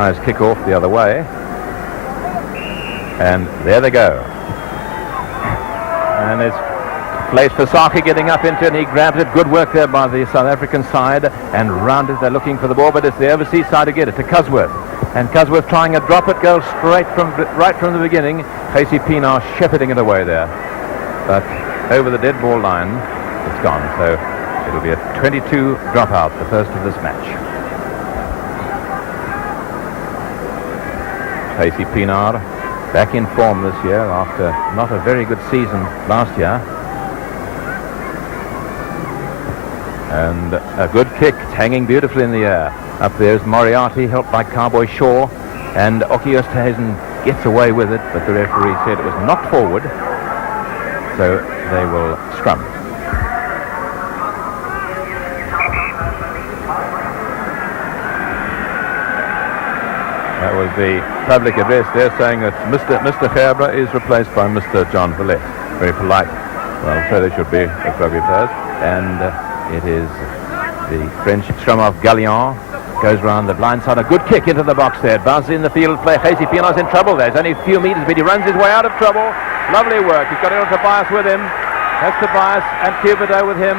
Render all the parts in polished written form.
Nice kick off the other way. And there they go. And it's placed for Saki getting up into it, and he grabs it. Good work there by the South African side. And round it, they're looking for the ball, but it's the overseas side to get it, to Cusworth. And Cusworth trying a drop it, goes right from the beginning. Casey Pienaar shepherding it away there. But over the dead ball line, it's gone. So it'll be a 22 dropout, the first of this match. Casey Pienaar back in form this year after not a very good season last year. And a good kick, hanging beautifully in the air. Up there's Moriarty, helped by Cowboy Shaw, and Oki Oosthuizen gets away with it, but the referee said it was not forward, so they will scrum. That was the public address there saying that Mr. Gerber is replaced by Mr. John Villette. Very polite. Well, so they should be as rugby players. And it is the French scrum of Gallion. Goes round the blind side. A good kick into the box there. Bounces in the field play. Casey Pienaar's in trouble. There's only a few meters, but he runs his way out of trouble. Lovely work. He's got Tobias with him. That's Tobias and Cupido with him.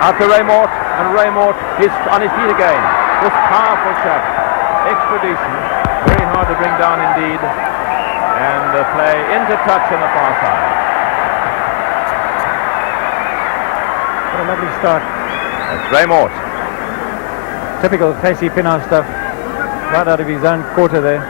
Out to Raymort. And Raymort is on his feet again. This powerful shot. Expedition, very hard to bring down indeed, and play into touch on the far side. What a lovely start. That's Raymort. Typical Casey Pienaar stuff, right out of his own quarter there.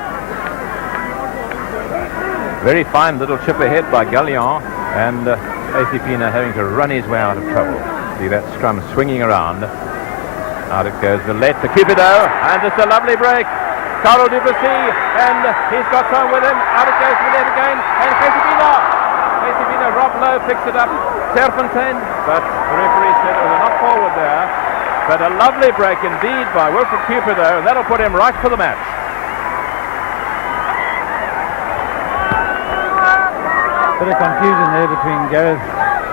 Very fine little chip ahead by Gallion, and Casey Pienaar having to run his way out of trouble. See that scrum swinging around. Out it goes, Villette to Cupido, and it's a lovely break. Carl Duplessis, and he's got some with him. Out it goes, Villette again, and Casey Pienaar. Casey Pienaar, Rob Lowe picks it up. Serfontein, but the referee said it was not forward there. But a lovely break indeed by Wilfred Cupido, and that'll put him right for the match. Bit of confusion there between Gareth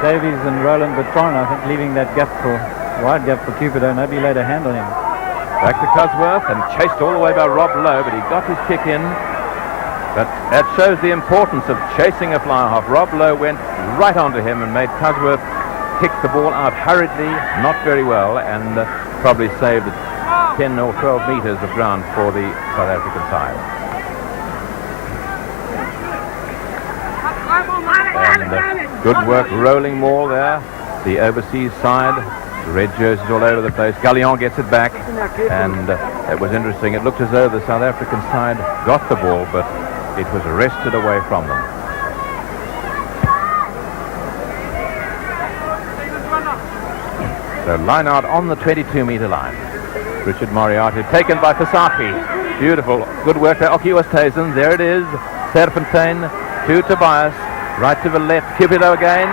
Davies and Roland Bertrand, I think, leaving that wide gap for Cupido. Nobody laid a hand on him. Back to Cusworth and chased all the way by Rob Lowe, but he got his kick in. But that shows the importance of chasing a fly half. Rob Lowe went right onto him and made Cusworth kick the ball out hurriedly, not very well, and probably saved 10 or 12 meters of ground for the South African side. And good work rolling maul there, the overseas side. Red jerseys all over the place. Gallion gets it back, and it was interesting. It looked as though the South African side got the ball, but it was wrested away from them. So line out on the 22-meter line. Richard Moriarty taken by Fasaki. Beautiful. Good work by Oki Oosthuizen. There it is. Serfontein to Tobias. Right to the left. Cupido again.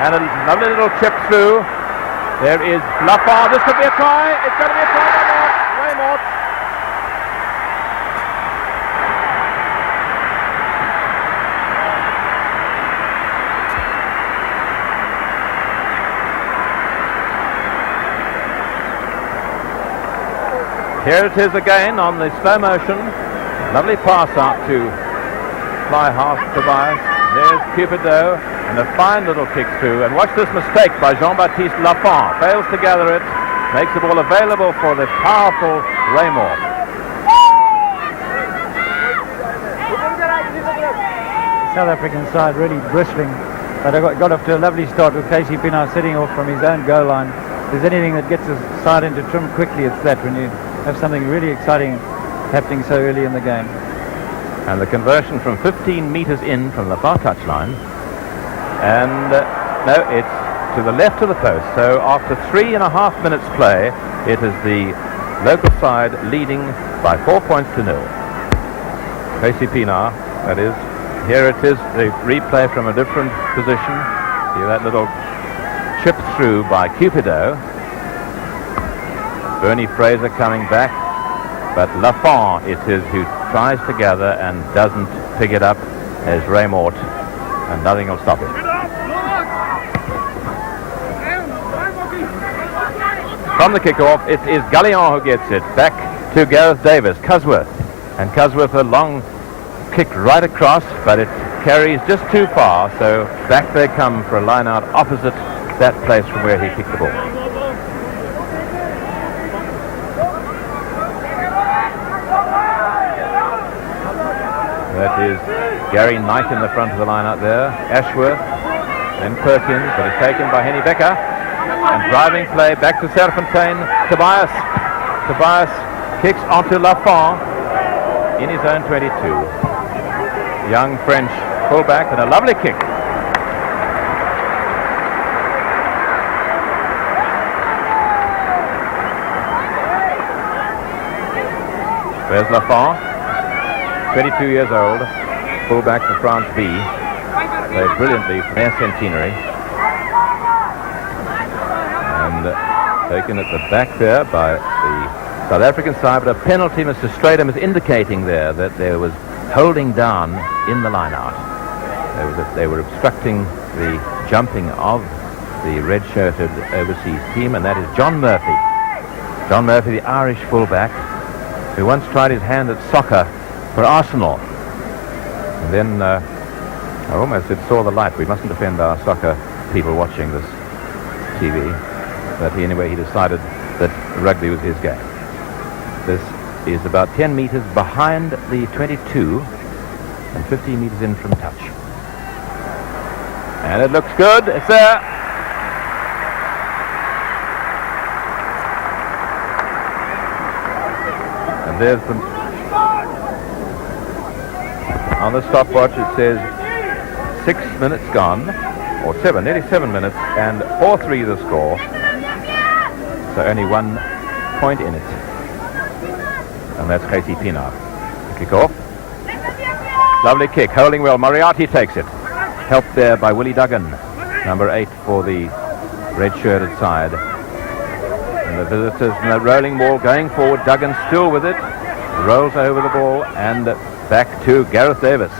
And a lovely little chip through. There is Lafar. This could be a try. It's going to be a try by Raymort. Here it is again on the slow motion. Lovely pass out to fly half Tobias. There's Cupido. And a fine little kick through. And watch this mistake by Jean-Baptiste Lafont. Fails to gather it. Makes the ball available for the powerful Raymort. South African side really bristling. But I got off to a lovely start with Casey Pienaar setting off from his own goal line. If there's anything that gets a side into trim quickly, it's that, when you have something really exciting happening so early in the game. And the conversion from 15 meters in from the far touch line. And no, it's to the left of the post. So after 3.5 minutes play, it is the local side leading by 4 points to 0. Casey Pienaar, that is. Here it is, the replay from a different position. See that little chip through by Cupido. Bernie Fraser coming back, but Lafont it is who tries to gather and doesn't pick it up as Raymort, and nothing will stop him. From the kickoff, it is Gallion who gets it. Back to Gareth Davis. Cusworth. And Cusworth a long kick right across, but it carries just too far, so back they come for a line out opposite that place from where he kicked the ball. That is Gary Knight in the front of the line out there, Ashworth, then Perkins, but it's taken by Henny Becker. And driving play back to Serfontaine. Tobias kicks onto Lafont in his own 22. Young French fullback, and a lovely kick. There's Lafont, 22 years old, fullback for France B. Played brilliantly for their Centenary. And taken at the back there by the South African side, but a penalty. Mr. Stratham is indicating there that there was holding down in the line-out. They were obstructing the jumping of the red-shirted overseas team, and that is John Murphy. John Murphy, the Irish fullback, who once tried his hand at soccer for Arsenal. And then I almost saw the light. We mustn't offend our soccer people watching this TV. But anyway, he decided that rugby was his game. This is about 10 meters behind the 22 and 15 meters in from touch. And it looks good. It's there. And there's the... On the stopwatch it says 6 minutes gone, or nearly 7 minutes, and 4-3 the score. So only 1 point in it. And that's Casey Pienaar. Kick off. Lovely kick, holding well. Moriarty takes it. Helped there by Willie Duggan, number 8 for the red-shirted side. And the visitors in the rolling ball going forward. Duggan still with it. Rolls over the ball and back to Gareth Davis.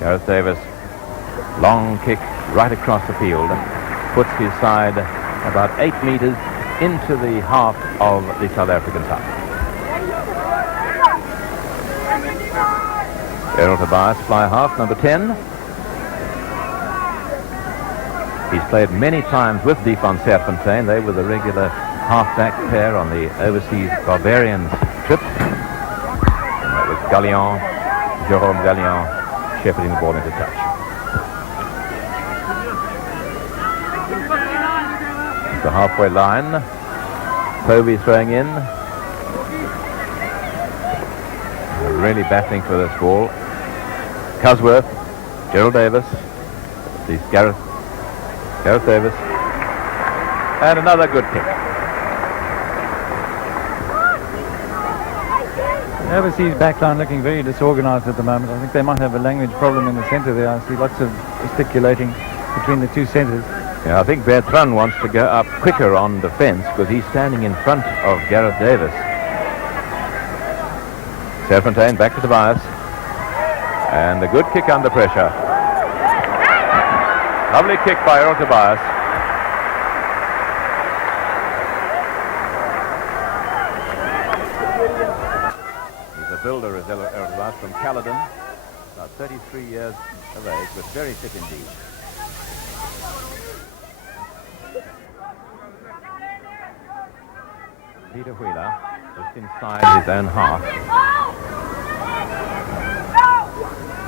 Gareth Davis, long kick right across the field. Puts his side about 8 meters into the half of the South African side. Errol Tobias, fly half, number 10. He's played many times with Defon Serfontaine. They were the regular half-back pair on the overseas Barbarians trip. And that was Gallion, Jerome Gallion, shepherding the ball into touch. The halfway line. Povey throwing in. They're really battling for this ball. Cusworth, Gerald Davis, Gareth Davis, and another good kick. The overseas backline looking very disorganized at the moment. I think they might have a language problem in the center there. I see lots of gesticulating between the two centers. Yeah, I think Bertrand wants to go up quicker on defense because he's standing in front of Gareth Davis. Serfontaine back to Tobias. And a good kick under pressure. Lovely kick by Errol Tobias. He's a builder, is Errol Tobias, from Caledon. About 33 years of age, but very fit indeed. Peter Wheeler, just inside his own half.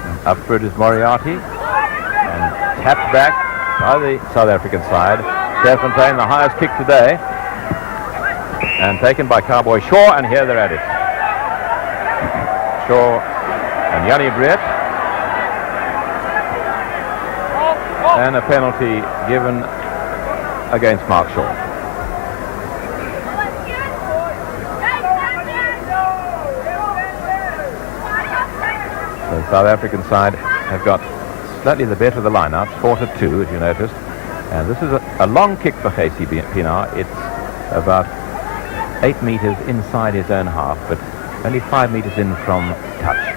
And up for it is Moriarty. And tapped back by the South African side. Serfontaine, the highest kick today. And taken by Cowboy Shaw, and here they're at it. Shaw and Yanni Brett. And a penalty given against Mark Shaw. The South African side have got slightly the better of the line-out, 4-2, as you noticed. And this is a long kick for Casey Pienaar. It's about 8 meters inside his own half, but only 5 meters in from touch.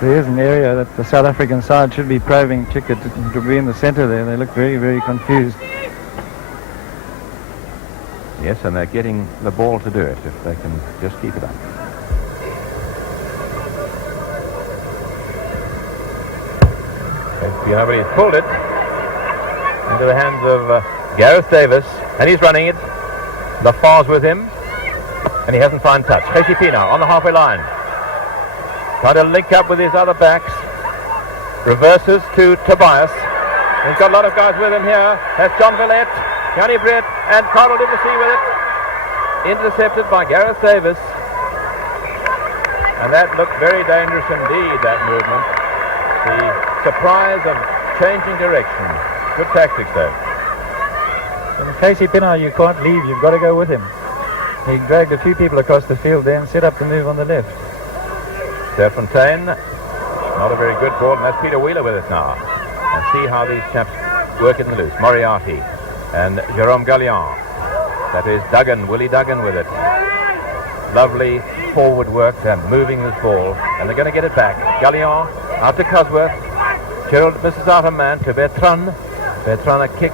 There is an area that the South African side should be probing Chickett to be in the center there. They look very, very confused. Yes, and they're getting the ball to do it if they can just keep it up. He's pulled it into the hands of Gareth Davis, and he's running it. Lafar's with him, and he hasn't found touch. Casey Pienaar on the halfway line, trying to link up with his other backs. Reverses to Tobias. He's got a lot of guys with him here. That's John Villette, Yanni Brett, and Carl Duplessis with it. Intercepted by Gareth Davis. And that looked very dangerous indeed, that movement. The surprise of changing direction. Good tactics though. And Casey Pienaar, you can't leave, you've got to go with him. He dragged a few people across the field there and set up the move on the left. Serfontaine, not a very good ball, and that's Peter Wheeler with it now. And see how these chaps work in the loose. Moriarty and Jerome Gallion. That is Duggan, Willie Duggan with it. Lovely forward work. They're moving this ball, and they're going to get it back. Gallion out to Cosworth. Gerald misses out a man to Bertrand. Bertrand a kick.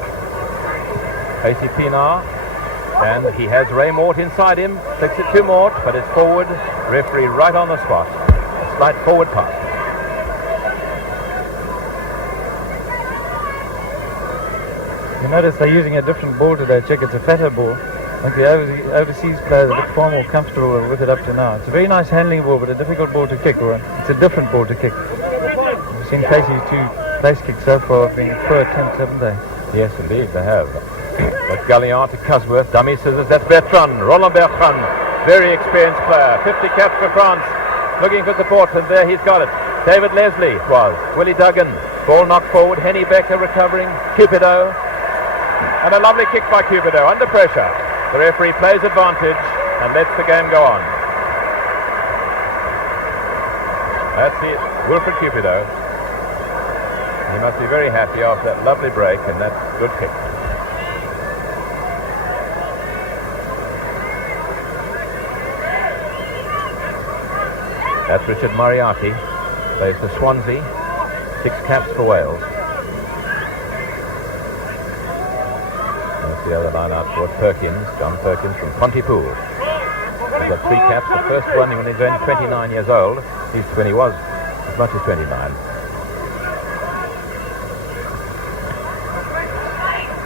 Casey Pienaar. And he has Ray Mort inside him. Flicks it to Mort, but it's forward. Referee right on the spot. A slight forward pass. You notice they're using a different ball today, Chick. It's a fatter ball. I think the overseas players look far more comfortable with it up to now. It's a very nice handling ball, but a difficult ball to kick. Or it's a different ball to kick. We've seen Casey's two place kicks so far have been poor attempts, haven't they? Yes, indeed, they have. That's Gallion to Cosworth. Dummy scissors. That's Bertrand. Roland Bertrand. Very experienced player. 50 caps for France. Looking for support, and there he's got it. David Leslie was. Willie Duggan. Ball knocked forward. Henny Becker recovering. Cupido. And a lovely kick by Cupido under pressure. The referee plays advantage and lets the game go on. That's it. Wilfred Cupido. He must be very happy after that lovely break and that good kick. That's Richard Moriarty. Plays for Swansea. 6 caps for Wales. That's the other line out for Perkins. John Perkins from Pontypool. He's got 3 caps. The first one when he was only 29 years old. At least when he was as much as 29.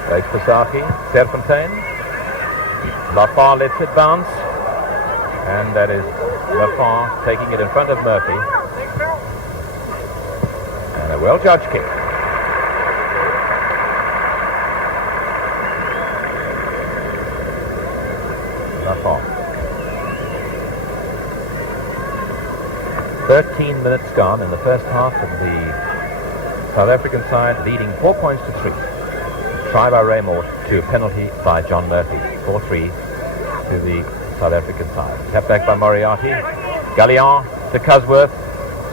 Plays for Saki. Serfontaine. Lafar lets it bounce. And that is Lafar taking it in front of Murphy. And a well-judged kick. Lafar. 13 minutes gone in the first half of the South African side, leading 4 points to 3. Try by Ray Mort to penalty by John Murphy. 4-3 to the South African side. Tap back by Moriarty. Gallion to Cosworth.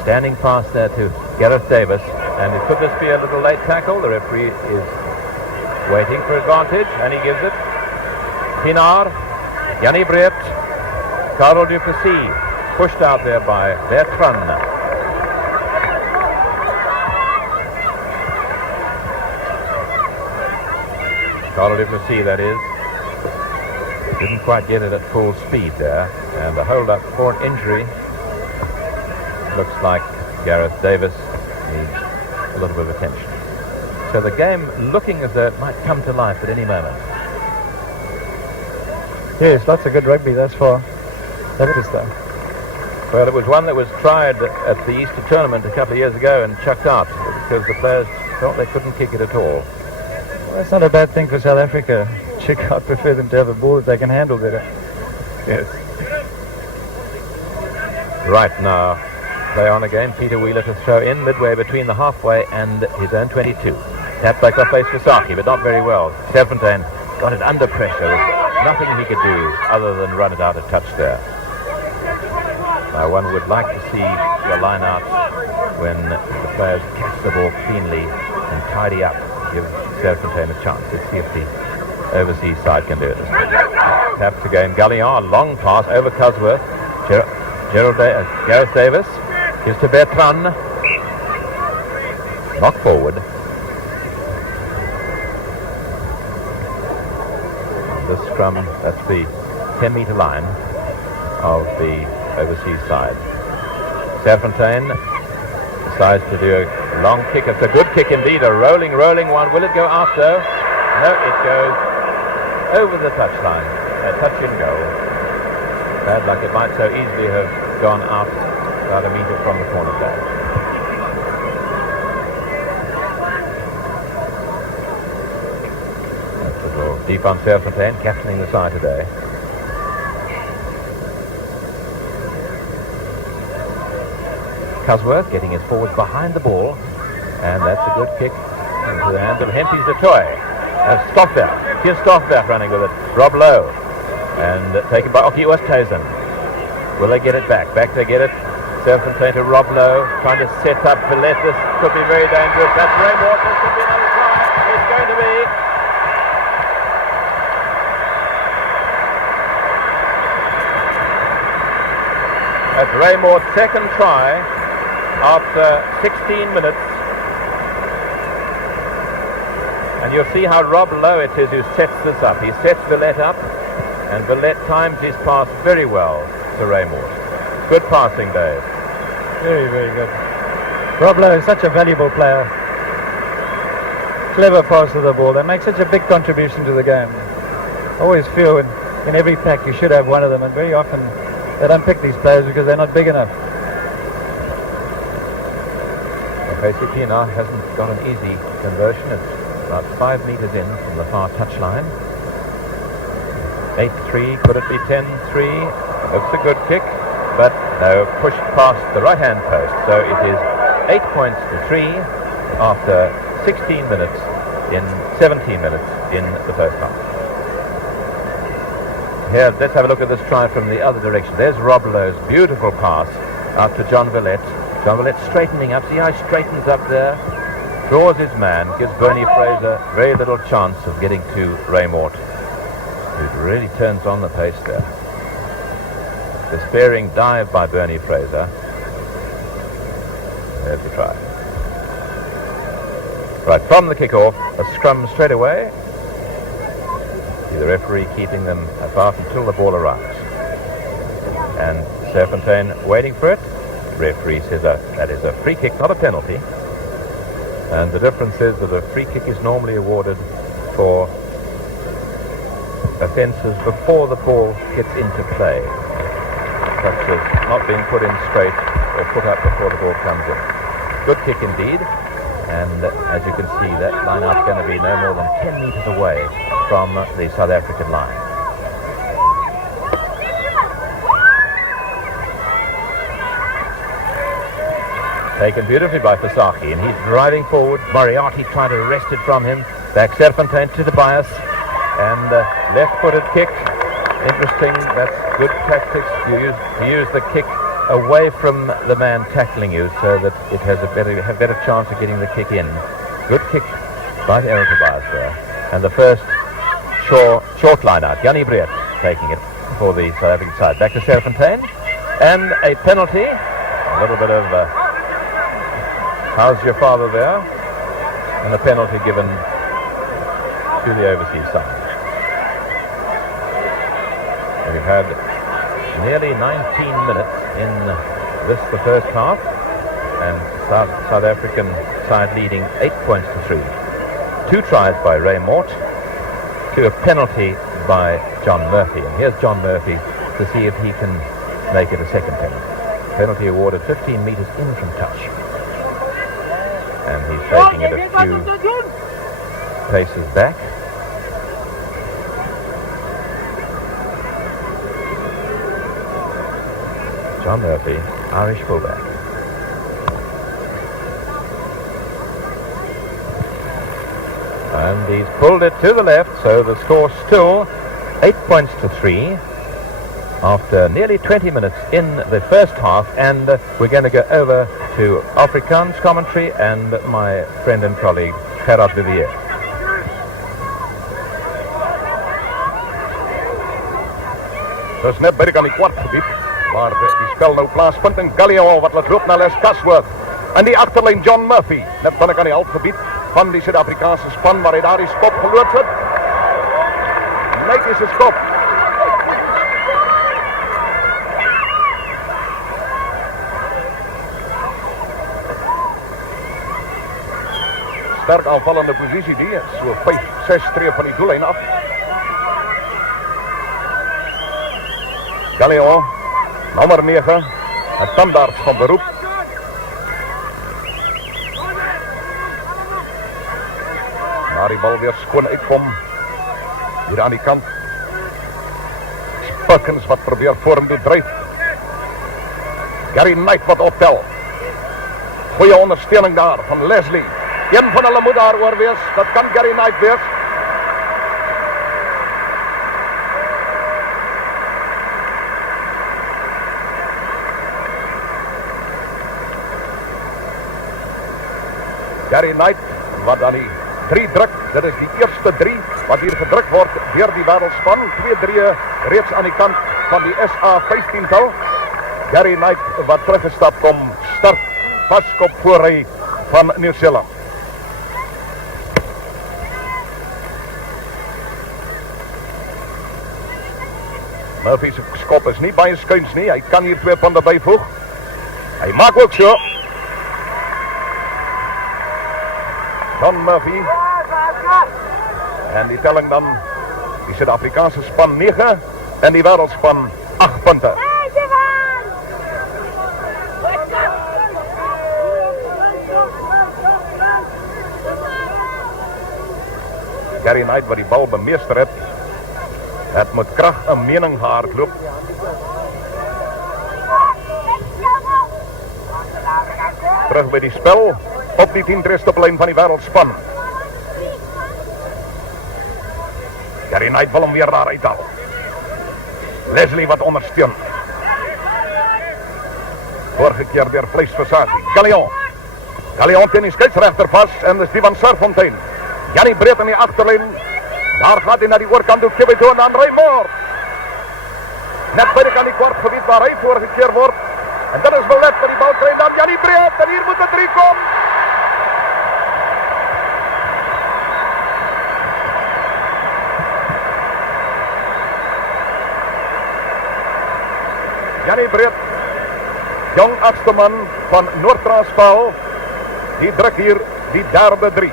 Standing pass there to Gareth Davis. And could this be a little late tackle? The referee is waiting for advantage, and he gives it. Pienaar, Yanni Brett, Carl Duplessis, pushed out there by Bertrand. Carl Duplessis, that is. Didn't quite get it at full speed there, and the hold up for an injury. Looks like Gareth Davis needs a little bit of attention. So the game looking as though it might come to life at any moment. Yes, lots of good rugby thus far. That is though. Well, it was one that was tried at the Easter tournament a couple of years ago and chucked out because the players thought they couldn't kick it at all. Well, that's not a bad thing for South Africa. I'd prefer them to have a ball that they can handle better. Yes. Right now, play on again. Peter Wheeler to throw in midway between the halfway and his own 22. Tap back off face for Saki, but not very well. Serfontaine got it under pressure. There's nothing he could do other than run it out of touch there. Now one would like to see the line out when the players catch the ball cleanly and tidy up, give Serfontaine a chance. Let's see if the overseas side can do it. Taps again. Gallion, long pass over Cosworth. Gareth Davis gives to Bertrand. Knock forward. This scrum. That's the 10-metre line of the overseas side. Serfontaine decides to do a long kick. It's a good kick indeed, a rolling one. Will it go out though? No, it goes over the touchline. A touch and goal. Bad luck, it might so easily have gone out about a metre from the corner flag. That's a little deep on Serfontaine, captaining the side today. Cusworth getting his forwards behind the ball, and that's a good kick into the hands of Hempy's the toy. Stoffberg, here's Stoffberg running with it. Rob Lowe, and taken by Oki Oosthuizen. Will they get it back? Back they get it. Serfontaine to Rob Lowe, trying to set up Villette. This could be very dangerous. That's Raymore. This could be another try. It's going to be. That's Raymore's second try after 16 minutes. And you'll see how Rob Lowe it is who sets this up. He sets Villette up, and Villette times his pass very well to Raymore. Good passing, Dave. Very, very good. Rob Lowe is such a valuable player. Clever pass of the ball. They make such a big contribution to the game. I always feel in every pack you should have one of them, and very often they don't pick these players because they're not big enough. Well, basically now hasn't got an easy conversion. It's about 5 metres in from the far touchline. 8-3, could it be 10-3? Looks a good kick, but no, pushed past the right-hand post. So it is 8 points to 3 after 16 minutes in 17 minutes in the first half. Here, let's have a look at this try from the other direction. There's Rob Lowe's beautiful pass out to John Villette. John Villette straightening up. See how he straightens up there? Draws his man, gives Bernie Fraser very little chance of getting to Raymore. It really turns on the pace there. Despairing dive by Bernie Fraser. There's the try. Right, from the kick-off, a scrum straight away. See the referee keeping them apart until the ball arrives. And Serfontaine waiting for it. The referee says that is a free kick, not a penalty. And the difference is that a free kick is normally awarded for offences before the ball gets into play, such as not being put in straight or put up before the ball comes in. Good kick indeed, and as you can see, that line-out's going to be no more than 10 metres away from the South African line. Taken beautifully by Fasaki, and he's driving forward. Moriarty's trying to wrest it from him. Back Serfontaine to Tobias, and left-footed kick. Interesting. That's good tactics. You use the kick away from the man tackling you, so that it has a better chance of getting the kick in. Good kick by Errol Tobias there, and the first short line out. Jannie Breert taking it for the South African side. Back to Serfontaine, and a penalty. A little bit of how's your father there? And a penalty given to the overseas side. We've had nearly 19 minutes in the first half, and South African side leading 8 points to 3. 2 tries by Ray Mort to a penalty by John Murphy. And here's John Murphy to see if he can make it a second penalty. Penalty awarded 15 metres in from touch. And he's taking it a few paces back. John Murphy, Irish fullback. And he's pulled it to the left, so the score still 8 points to 3 after nearly 20 minutes in the first half. And we're going to go over to Afrikaans commentary and my friend and colleague Gerard Vivier. Dus net bij aan die kwartgebied, waar die spel nou plaatsvindt. En Gallion wat laat hulp naar Les Cusworth. En die achterlijn John Murphy, net van het halfgebied van die Zuid-Afrikaanse span, waar hij daar die stop geloerd wordt. Knight is 'n skop. Sterk aanvallende posisie die, so 5-6 streep van die doellyn af. Gallion, nommer 9, 'n tandarts van beroep. Maar die bal weer skoon uitkom. Hier aan die kant. Perkins wat probeer vorentoe dryf. Gary Knight wat optel. Goeie ondersteuning daar van Leslie. Een van hulle moet daar oor wees. Dat kan Gary Knight wees. Gary Knight wat dan die 3 druk. Dit is die eerste 3 wat hier gedruk word deur die wêreldspan. 2-3 reeds aan die kant van die SA 15-tal. Gary Knight wat teruggestap kom start paskop voor hy van Nieu-Seeland. Murphy se skop is nie baie skuins nie. Hy kan hier 2 punte byvoeg. Hy maak ook so. John Murphy. En die telling dan, die Suid-Afrikaanse span 9 en die wêreldspan 8 punte. Gary Knight wat die bal bemeester het. Het met krag 'n mening gehardloop. Terug by die spel op die 10 stoplyn van die wêreldspan. Gary Knight wil hom weer daar uithaal. Leslie wat ondersteun. Vorige keer deur vleisversasie. Gallion teen die skeieregter vas en dis die van Serfontein. Janie breed in die agterlyn. Daar gaat hy na die oorkant toe, Kibbe toe en dan Raymond. Net by die kant die kwart gebied waar hy voorgekeer word. En dit is Willet wat die bal kry, dan Janie breed en hier moet 'n 3 kom. Janie breed, jong agste man van Noord-Transvaal. Die druk hier die derde 3.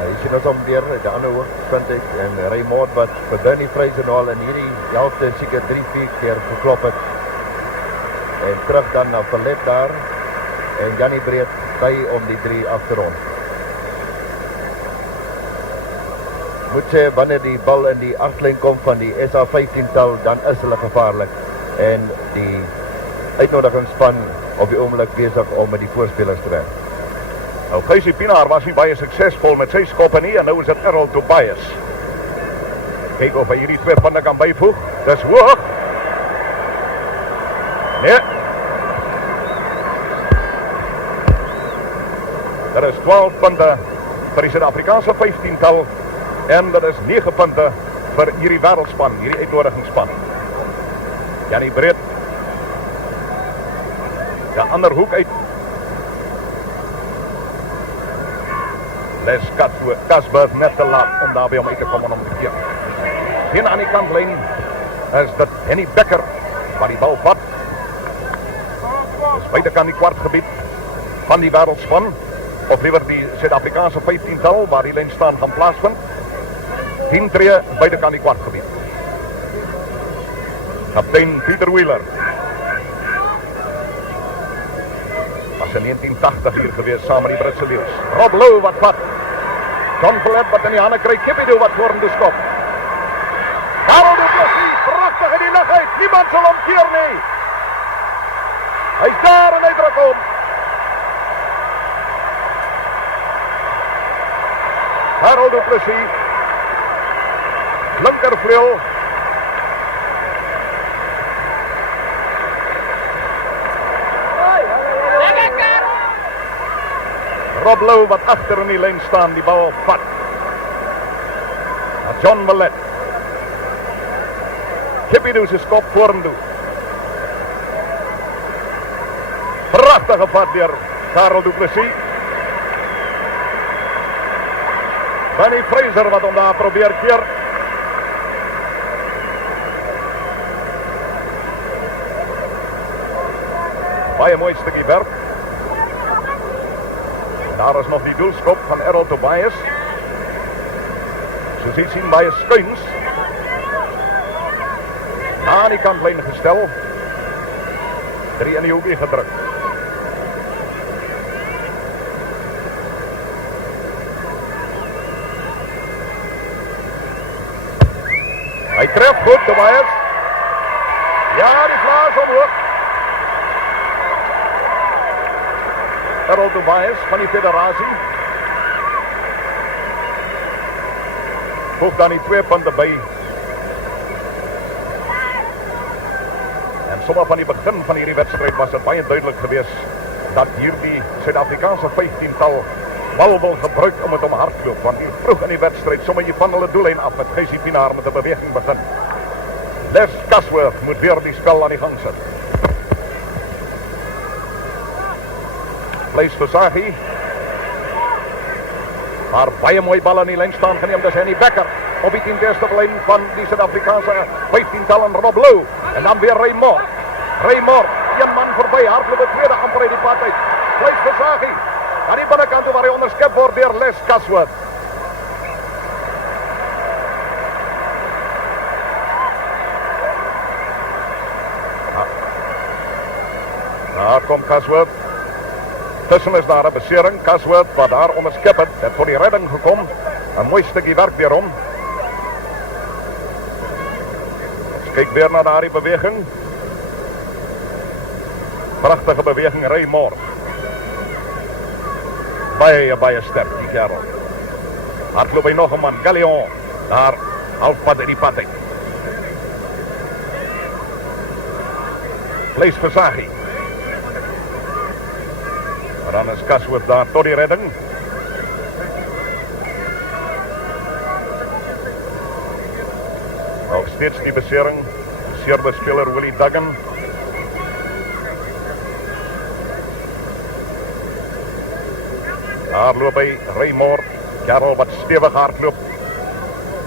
Hy sien ons om weer die ander hoogtepunt en Raymond wat vir Bernie Freysenaal in hierdie helfte seker 3-4 keer geklop het. En terug dan na Verlet daar en Janie Breed by om die 3 af te rond. Moet sê, wanneer die bal in die agterlyn kom van die SA 15-tal, dan is hulle gevaarlik. En die uitnodigingsspan op die oomblik besig om met die voorspelers te werk. Nou, Geusie Pinaar was nie baie suksesvol met sy skoppe nie en nou is dit Errol Tobias. Kyk of hy hierdie 2 punte kan byvoeg. Dis hoog. Nee. Dit is 12 punte vir die Suid-Afrikaanse 15-tal en dit is 9 punte vir hierdie wêreldspan, hierdie uitnodigingsspan. Janie Breed. De ander hoek uit. Les Kasberg net te laat om daarby om uit te kom en om te keer. Hier aan die kantlyn is dit Henny Becker wat die bal vat. Dis buitekant die kwartgebied van die wêreldspan, of liewer die Suid-Afrikaanse 15-tal waar die lyn staan gaan plaasvind. 10 tree buitekant die kwartgebied. Kaptein Pieter Wheeler. Was in 1980 hier gewees saam met die Britse leeu's. Rob Lowe wat vat. John Verlet wat in die hande kry, Kippido wat vorentoe skop. Karel de Plessis, pragtig in die lug uit. Niemand sal hom keer nie. Hy's daar en hy druk om. Karel de Plessis. Linkervleuel. Rob Lowe wat agter in die lyn staan, die bal vat. Na John Willet. Kippido se skop vorentoe. Pragtige vat deur Karel du Plessis. Bernie Fraser wat hom daar probeer keer. Baie mooi stukkie werk. Daar is nog die doelskop van Errol Tobias. Soos jy sien, baie skuins. Na die kantlyn gestel. 3 in die hoekie gedruk. Hy tref goed, Tobias. Ja, die vlaas omhoog. Errol Tobias van die federasie. Voeg dan die 2 punte by. En sommer van die begin van hierdie wedstrijd was het baie duidelik geweest dat hierdie Suid-Afrikaanse 15-tal bal wil gebruik om het om hardloop. Want hier vroeg in die wedstrijd sommer jy van hulle doellyn af met Gysie Pinaar met 'n beweging begin. Les Casworth moet weer die spel aan die gang sit. Place Versaghi. Maar baie mooi bal aan die lyn staan geneem. Dis Henny Becker op die 10de lyn van die Suid-Afrikaanse 15-tal en Rob Lou. En dan weer Raymond. Raymond, 1 man voorbij. Hardloop het tweede amper uit die pad uit. Place Versaghi. Aan die binnenkant waar hy onderskep word deur Les Casworth. Daar kom Casworth. Tussen is daar 'n besering. Casworth wat daar onderskep het voor die redding gekom. 'n mooi stukkie werk weer om. Ons kyk weer na daardie beweging. Pragtige beweging, Raymond. Baie sterk die kerel. Hardloop hy nog 'n man, Gallion. Daar halfpad uit die pad uit. Place Versaghi. Maar dan is Casworth daar tot die redding. Nog steeds die besering. Beseerde speler Willie Duggan. Daar loop hy, Raymond. Kerel wat stewig hardloop.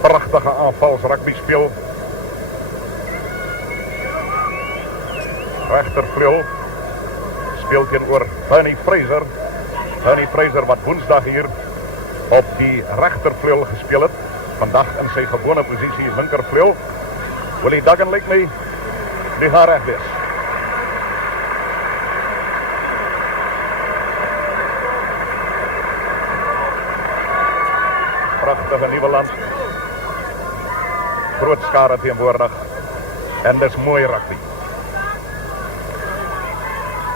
Prachtige aanvals rugby speel. Regtervleuel. Speel teenoor Bernie Fraser. Bernie Fraser wat woensdag hier op die regtervleuel gespeel het. Vandag in sy gewone posisie linkervleuel. Willie Duggan lyk my die gaan reg wees. Prachtige nuwe land. Groot skare teenwoordig. En dis mooi rugby.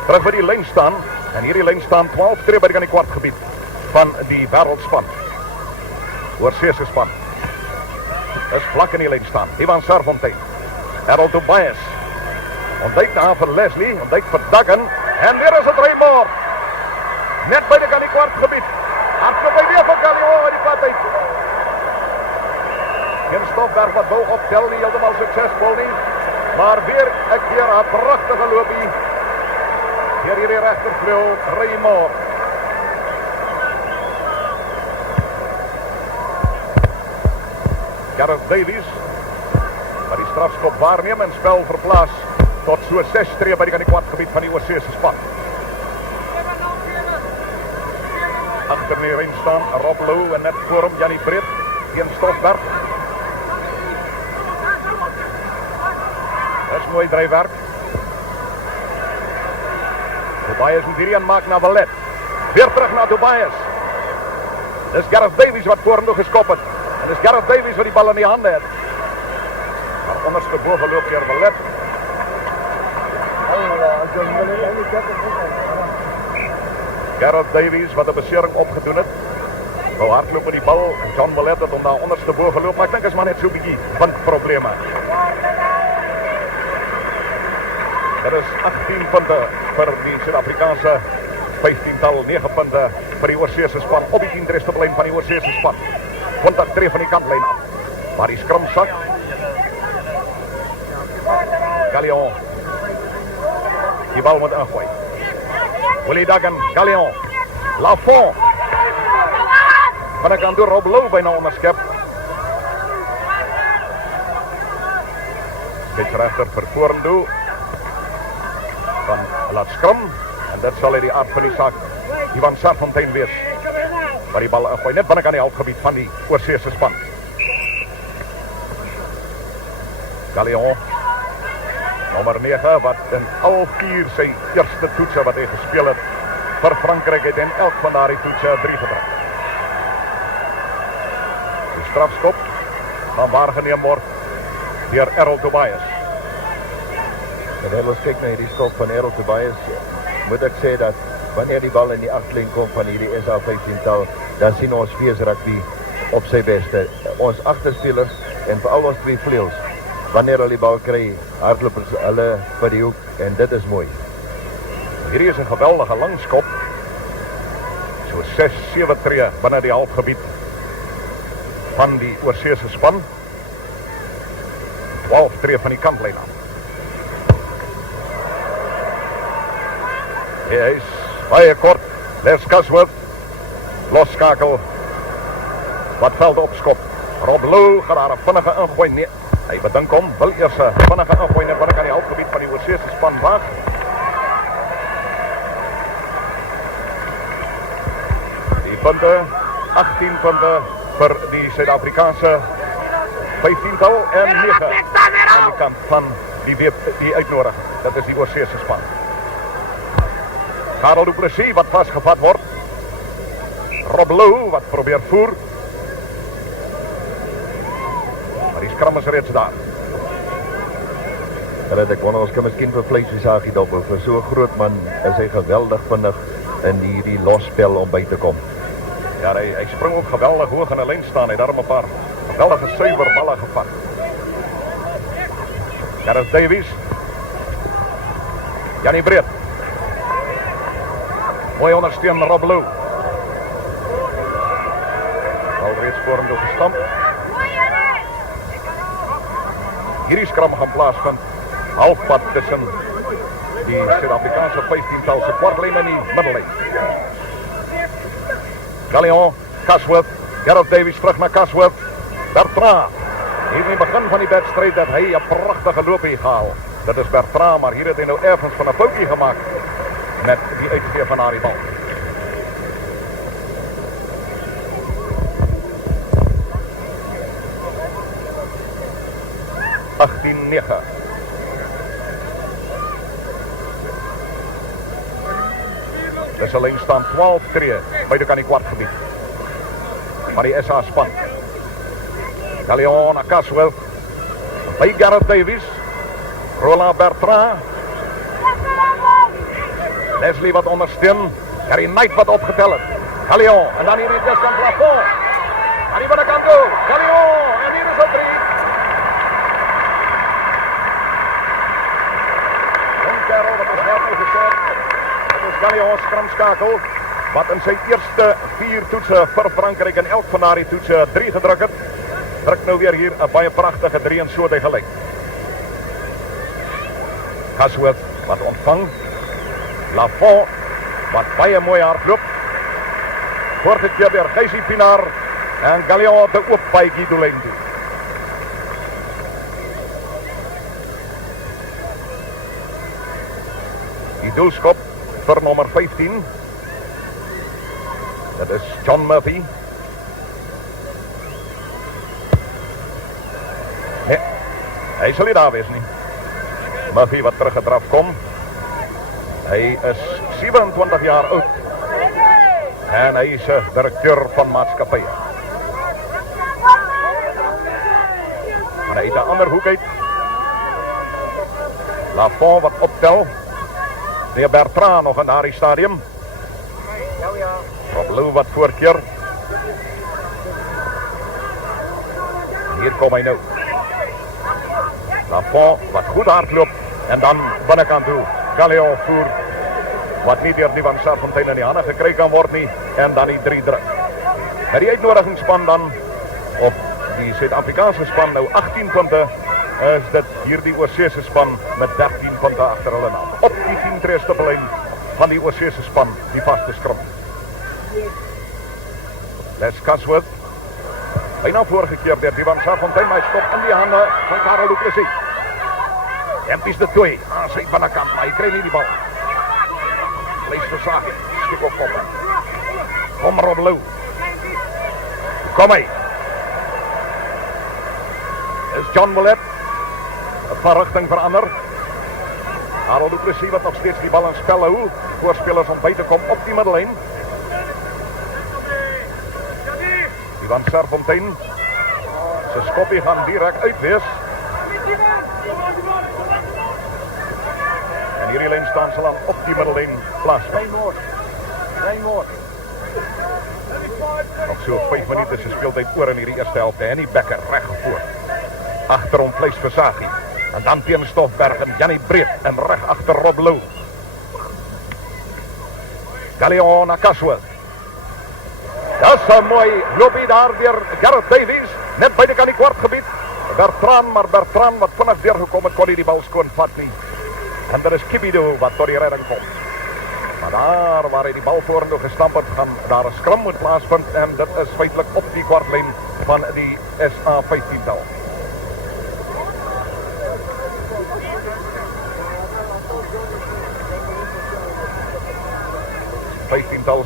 Terug by die lyn staan. En hierdie lyn staan 12 streep by die kwartgebied van die wêreldspan. Oorseese span. Is vlak in die lyn staan. Ivan Serfontein. Errol Tobias. Ontduik daar vir Leslie. Ontduik vir Duggan. En weer is het Raymond. Net by die kwartgebied. Hardloop hy weer vir Gallion uit die pad uit. Geen Stofberg wat wou optel nie, heeltemal suksesvol nie. Maar weer 'n keer 'n pragtige loopie. Hier hierdie regtervleuel, Raymond. Gareth Davies, wat die strafskop waarneem en spel verplaas tot so 6 streep by die kwartgebied van die Oorseese span. Agter in die ring staan Rob Lou en net voor hom Jannie Breed teen Stofberg. Dis mooi dryfwerk. Tobias moet hierdie aanmaak na Wallet. Weer terug na Tobias. Dis Gareth Davies wat vorentoe geskop het. En dis Gareth Davies wat die bal in die hande het. Maar onderste bo geloop deur Wallet. Gareth Davies wat 'n besering opgedoen het. Wou hardloop met die bal en John Wallet het hom daar onderste bo geloop, maar ek dink is maar net so 'n bietjie windprobleme. Dit is 18 punte vir die Suid-Afrikaanse 15-tal, 9 punte vir die Oorseese span op die 10de lyn van die Oorseese span. 20 tree van die kantlyn af. Maar die skrum sak. Gallion. Die bal moet ingooi. Willie Duggan, Gallion. Lafont. Binnekant door Rob Lou bijna onderskep. Scheidsrechter vir vorendoel. Van laat skrum. En dit sal die aard van die saak Ivan Serfontein wees. Maar die bal gooi net binnekant die halfgebied van die Oorseese span. Galion. Nommer 9 wat in al 4 sy eerste toetse wat hy gespeel het vir Frankryk het en elk van daardie toetse 3 gedruk. Die strafskop gaan waargeneem word deur Errol Tobias. En as ons kyk na hierdie skop van Errol Tobias, moet ek sê dat wanneer die bal in die agterlyn kom van hierdie SA 15-tal, dan sien ons fees rugby op sy beste. Ons agterspelers en veral ons 2 vleuels, wanneer hulle die bal kry, hardloop hulle vir die hoek en dit is mooi. Hierdie is 'n geweldige lang skop. So 6-7 tree binne die halfgebied van die Oorseese span. 12 tree van die kantlyn af. Hy is baie kort. Les Casworth. Losskakel. Wat veld opskop. Rob Lou gaan daar 'n vinnige ingooi. Nee, hy bedink hom. Wil eers 'n vinnige ingooi net binne aan die halfgebied van die Oorseese span waag. Die punte, 18 punte vir die Suid-Afrikaanse 15-tal en 9 aan die kant van die uitnodiging. Dat is die Oorseese span. Karel du Plessis wat vasgevat word. Rob Lou wat probeer voer. Maar die skram is reeds daar. Hulle ek wonder ons kan miskien vir vleisiesagie dophou. Vir so 'n groot man is hy geweldig vinnig in hierdie losspel om by te kom. Ja, hy spring ook geweldig hoog in 'n lyn staan. Hy het daar 'n paar geweldige suiwer balle gevat. Gareth Davies. Janie Breed. Mooi ondersteun Rob Lou. Alreeds vorentoe gestamp. Hierdie skram gaan plaasvind halfpad tussen die Suid-Afrikaanse 15-tal se kwartlyn en die middellyn. Galion, Casworth, Gareth Davies terug na Casworth. Bertrand. Hier in die begin van die wedstryd dat hy 'n pragtige loop hier gehaal. Dit is Bertrand, maar hier het hy nou ergens van 'n foutjie gemaak met die uitgee van daardie bal. Dis 'n lyn staan 12 tree buitekant die kwartgebied. Maar die SA span. Galion, Casworth, by Gareth Davies, Roland Bertrand, Leslie wat ondersteun, Harry Knight wat opgetel het, Galion, en dan hier die distant plafond, aan die binnenkant toe, Galion, en hier is 'n 3. Jong kerel, wat is net gesê, dit is Galion skramskakel, wat in sy eerste 4 toetse vir Frankryk en elk van daardie toetse 3 gedruk het. Druk nou weer hier 'n baie pragtige 3 en so het hy gelyk. Casworth wat ontvang. Lafont wat baie mooi hardloop. Voortgekeer deur Geysie Pinaar en Galion te oop by Guidoulyn toe. Die doelskop vir nommer 15. Dit is John Murphy. Nee, hy sal nie daar wees nie. Murphy wat teruggedraf kom. Hy is 27 jaar oud. En hy is 'n direkteur van maatskappye. Maar hy het 'n ander hoek uit. Lafont wat optel. De Bertrand nog in daardie stadium. Rob Lou wat voorkeer. Hier kom hy nou. Lafont wat goed hardloop. En dan binnekant toe. Galion voer. Wat nie deur Ivan Serfontein in die hande gekry kan word nie. En dan die 3 druk. Met die uitnodigingsspan dan. Op die Suid-Afrikaanse span nou 18 punte. Is dit hierdie Oorseese span met 13 punte agter hulle naam. Op die 10 tree stippellyn van die Oorseese span. Die vaste skrum. Les Casworth. Bijna voorgekeerd deur Ivan Serfontein, maar hy stop in die hande van Karel Du Plessis. Hempies de 2 aan sy binnekant, maar hy kry nie die bal. Lees Versaghi, stik op koppe. Kom Rob Lou. Kom hy. Is John Willett. Van rigting verander. Karel Du Plessis wat nog steeds die bal in spel hou. Voorspelers om by te kom op die middellyn. Ivan Serfontein. Sy skoppie gaan direk uitwees. En hierdie lyn staan sal aan op die middellyn plaasvind. Nog so 5 minute se speeltyd oor in hierdie eerste helfte. Henny Becker reg voor. Agter hom Vleis Versaghi. En dan teen Stoffberg en Jannie Breed en reg agter Rob Lou. Galeon na Casworth. Dat is 'n mooi loopie daar deur Gareth Davies. Net buitekant die kwartgebied. Bertrand wat vinnig deurgekom het, kon hy die bal skoon vat nie. En daar is Kibido wat tot die redding kom. Maar daar waar hy die bal vorentoe gestamp het, gaan daar 'n skram moet plaasvind. En dit is feitelik op die kwartlyn van die SA 15-tal.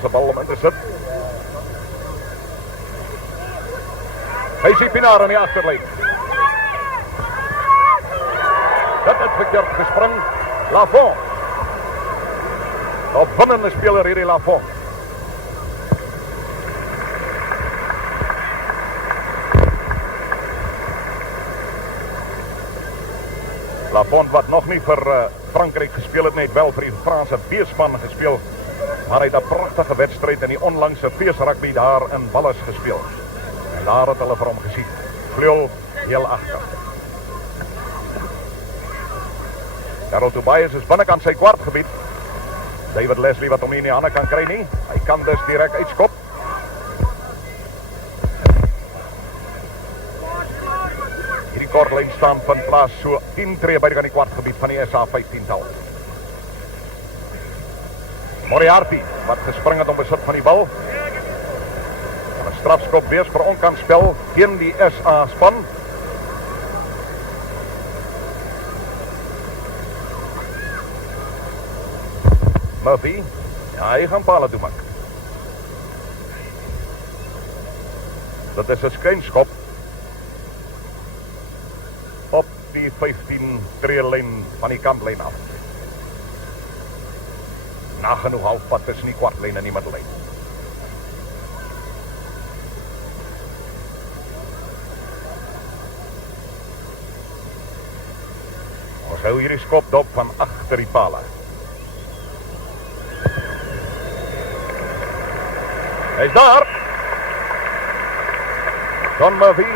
Se bal om in te sit. Hy sien Pinaar aan die agterlyn. Dat het verkeerd gespring. Lafont. Opwindende speler hierdie Lafont. Lafont wat nog nie vir Frankryk gespeel het, net wel vir die Franse B-span gespeel. Maar hy het 'n pragtige wedstryd in die onlangse feesrugby daar in Wallis gespeel. En daar het hulle vir hom gesien. Vleuel heel agter. Karel Tobias is binnekant sy kwartgebied. David Leslie wat hom nie in die hande kan kry nie. Hy kan dus direk uitskop. Hierdie kortlyn staan van plaas so 10 tree by die kwartgebied van die SA 15-tal. Moriarty wat gespring het om besit van die bal. 'n Strafskop wees vir onkansspel teen die SA span. Murphy, ja, hy gaan pale toe maak. Dit is 'n skynskop op die 15 treelyn van die kantlyn af. Nagenoeg halfpad tussen die kwartlyn en die middellyn. Ons hou hierdie skop dop van agter die pale. Hy's daar. John Murphy.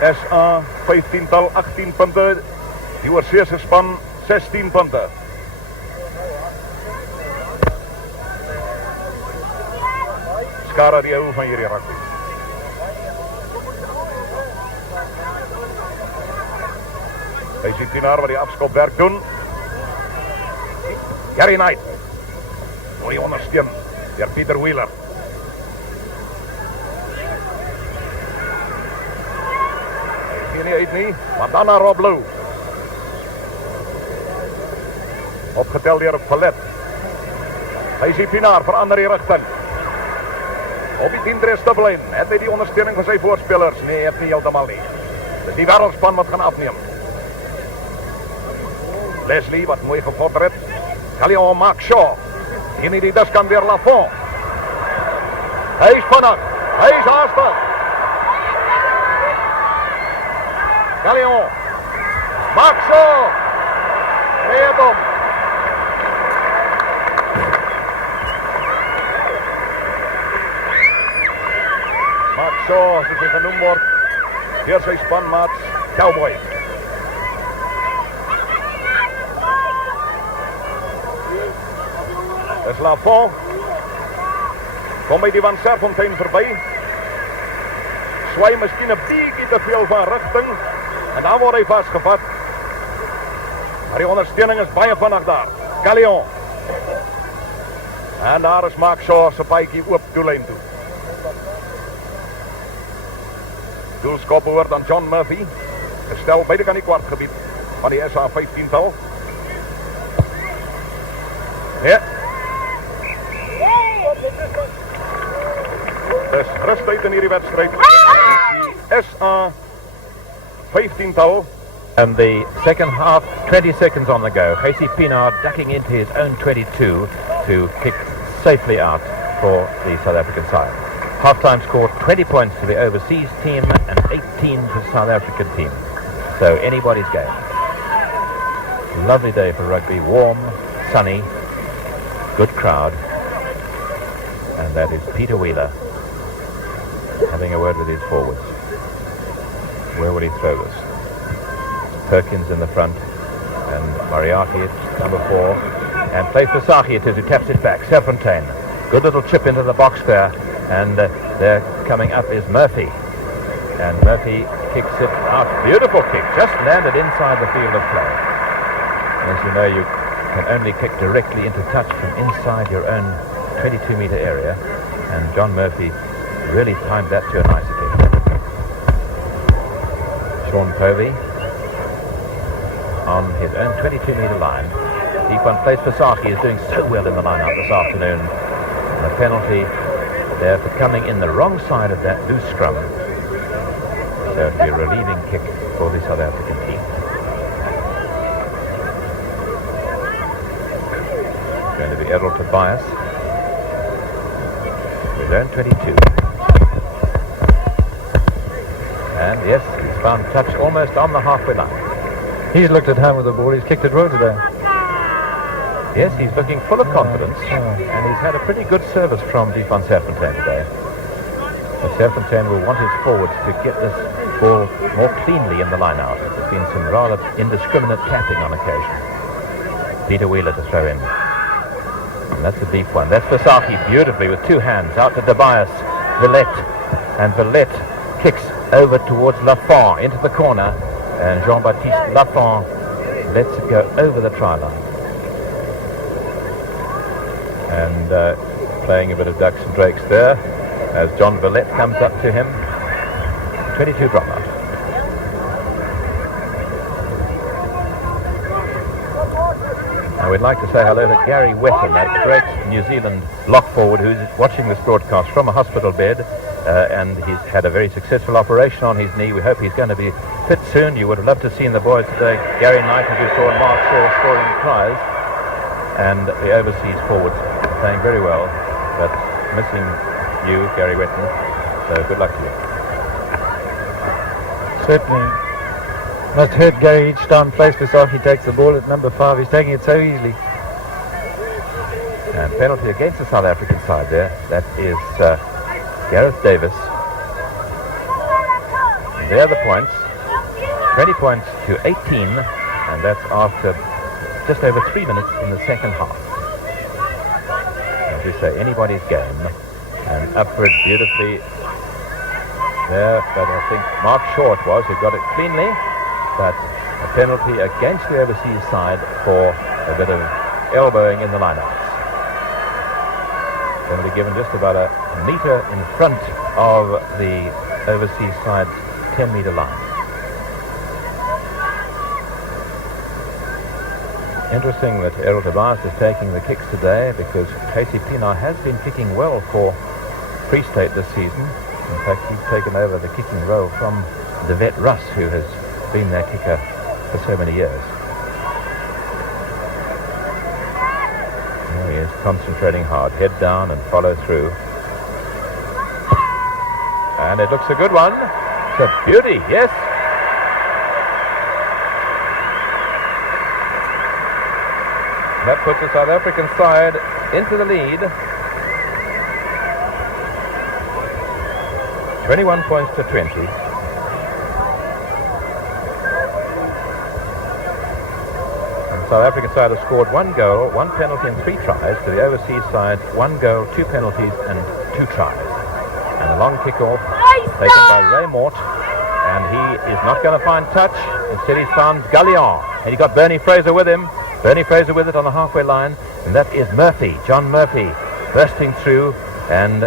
SA 15-tal 18 punte. Die oorseese span 16 punte. Skara die hou van hierdie rugby. Hy sien Pinaar wat die afskopwerk doen. Gary Knight. Mooi ondersteun deur Pieter Wheeler. Hy sien nie uit nie, maar dan naar Rob Lou. Opgetel deur Valet. Hy sien Pinaar verander die rigting. Op die 10 stablyn, het hy die ondersteuning van sy voorspelers? Nee, het nie heeltemal nie. Dis die wêreldspan wat gaan afneem. Leslie wat mooi gevorder het. Galeon maak Shaw. En die dus kan weer Lafont. Hy is vinnig. Hy is haastig. Galeon. Maak Shaw. Reed hom. Maak Shaw, soos hy genoem word, deur sy spanmaats Cowboy. Dis Lafont. Kom by die Van Serfontein verby. Swaai miskien 'n bietjie te veel van rigting. En dan word hy vasgevat. Maar die ondersteuning is baie vinnig daar. Galeon. En daar is Mark Shaw se paadjie oop doellyn toe. Doelskop behoort aan John Murphy. Gestel buitekant die kwartgebied van die SA 15-tal. Ja. Dis rustyd in hierdie wedstryd. Die SA 15-tal. And the second half, 20 seconds on the go. Casey Pienaar ducking into his own 22 to kick safely out for the South African side. Half-time score 20 points to the overseas team and 18 to the South African team. So anybody's game. Lovely day for rugby, warm, sunny, good crowd. And that is Peter Wheeler having a word with his forwards. Where will he throw this? Perkins in the front and Moriarty at number 4 and plays for Saki it is who taps it back. Serfontaine, good little chip into the box there, and there coming up is Murphy, and Murphy kicks it out. Beautiful kick, just landed inside the field of play. As you know, you can only kick directly into touch from inside your own 22-meter area, and John Murphy really timed that to a nicety. Sean Povey on his own 22-meter line. Deep one place for Saki is doing so well in the line out this afternoon. And a penalty there for coming in the wrong side of that loose scrum. So it'll be a relieving kick for the South African team. It's going to be Errol Tobias. His own 22. And yes, he's found touch almost on the halfway line. He's looked at home with the ball. He's kicked it well today. Yes, he's looking full of confidence, and he's had a pretty good service from Deep van Serfontaine today. But Serfontaine will want his forwards to get this ball more cleanly in the line-out. There's been some rather indiscriminate tapping on occasion. Peter Wheeler to throw in. And that's a deep one. That's Vasaki beautifully with two hands out to Tobias. Villette. And Villette kicks over towards Lafont into the corner. And Jean-Baptiste Lafont lets it go over the try line. And playing a bit of ducks and drakes there as John Villette comes up to him. 22 drop out. Now we'd like to say hello to Gary Wetton, that great New Zealand lock forward who's watching this broadcast from a hospital bed, and he's had a very successful operation on his knee. We hope he's going to be fit soon. You would have loved to have seen the boys today. Gary Knight, as you saw, and Mark Shaw scoring tries, and the overseas forwards playing very well, but missing you, Gary Wetton. So good luck to you. Certainly. Must hurt Gary each time Place Vasaki takes the ball at number 5. He's taking it so easily. And penalty against the South African side there. That is Gareth Davis. And there are the points. 20 points to 18, and that's after just over 3 minutes in the second half. As we say, anybody's game. And upward beautifully there, but I think Mark Shaw it was who got it cleanly, but a penalty against the overseas side for a bit of elbowing in the lineouts. Penalty given just about a metre in front of the overseas side's 10-metre line. Interesting that Errol Tobias is taking the kicks today, because Casey Pienaar has been kicking well for Free State this season. In fact, he's taken over the kicking role from the vet Russ, who has been their kicker for so many years. He is concentrating hard, head down and follow through. And it looks a good one. It's a beauty, yes. That puts the South African side into the lead. 21 points to 20. And the South African side has scored 1 goal, 1 penalty and 3 tries. To the overseas side, 1 goal, 2 penalties and 2 tries. And a long kick-off taken by Ray Mort. And he is not going to find touch. Instead he's found Gallion. And he got Bernie Fraser with him. Bernie Fraser with it on the halfway line. And that is Murphy, John Murphy, bursting through and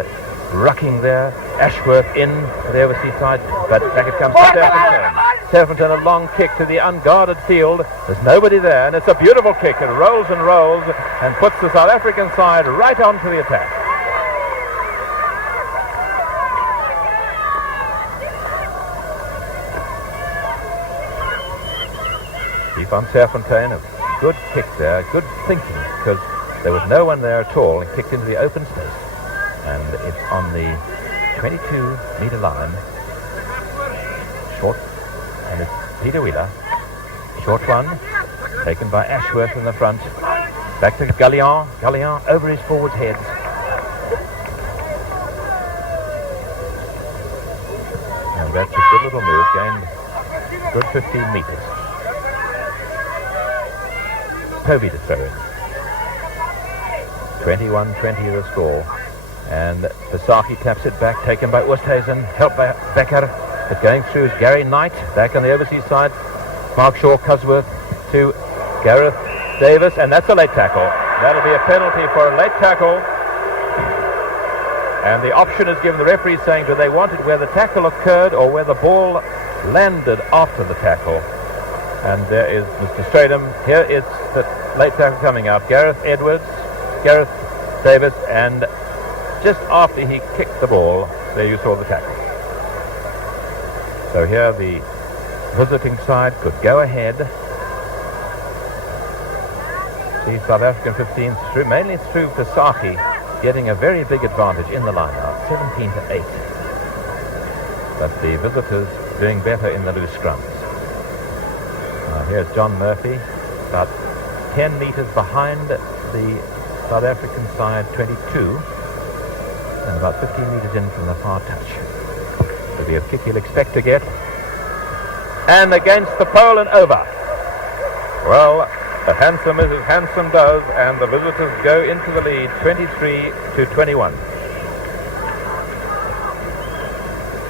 rucking there. Ashworth in to the overseas side, but back it comes to Serpentine. Serpentine, a long kick to the unguarded field. There's nobody there, and it's a beautiful kick. It rolls and puts the South African side right onto the attack. Van Serpentine, a good kick there, good thinking, because there was no one there at all. He kicked into the open space, and it's on the 22-meter line. Short, and it's Peter Wheeler. Short one, taken by Ashworth in the front. Back to Gallion. Gallion over his forwards' heads. And that's a good little move, gained good 15 meters. Toby to throw in. 21-20 the score. And Vasaki taps it back, taken by Oosthuizen, helped by Becker. But going through is Gary Knight, back on the overseas side. Mark Shaw, Cosworth to Gareth Davis, and that's a late tackle. That'll be a penalty for a late tackle. And the option is given, the referee saying, do they want it where the tackle occurred or where the ball landed after the tackle? And there is Mr. Stradham. Here is the late tackle coming out. Gareth Davis, and just after he kicked the ball, there you saw the tackle. So here the visiting side could go ahead. See South African 15 through, mainly through Vasaki, getting a very big advantage in the line-out, 17-8. But the visitors doing better in the loose scrums. Here's John Murphy, about 10 meters behind the South African side 22, and about 15 meters in from the far touch. It'll be a kick he'll expect to get. And against the pole and over. Well, the handsome is as handsome does, and the visitors go into the lead 23-21.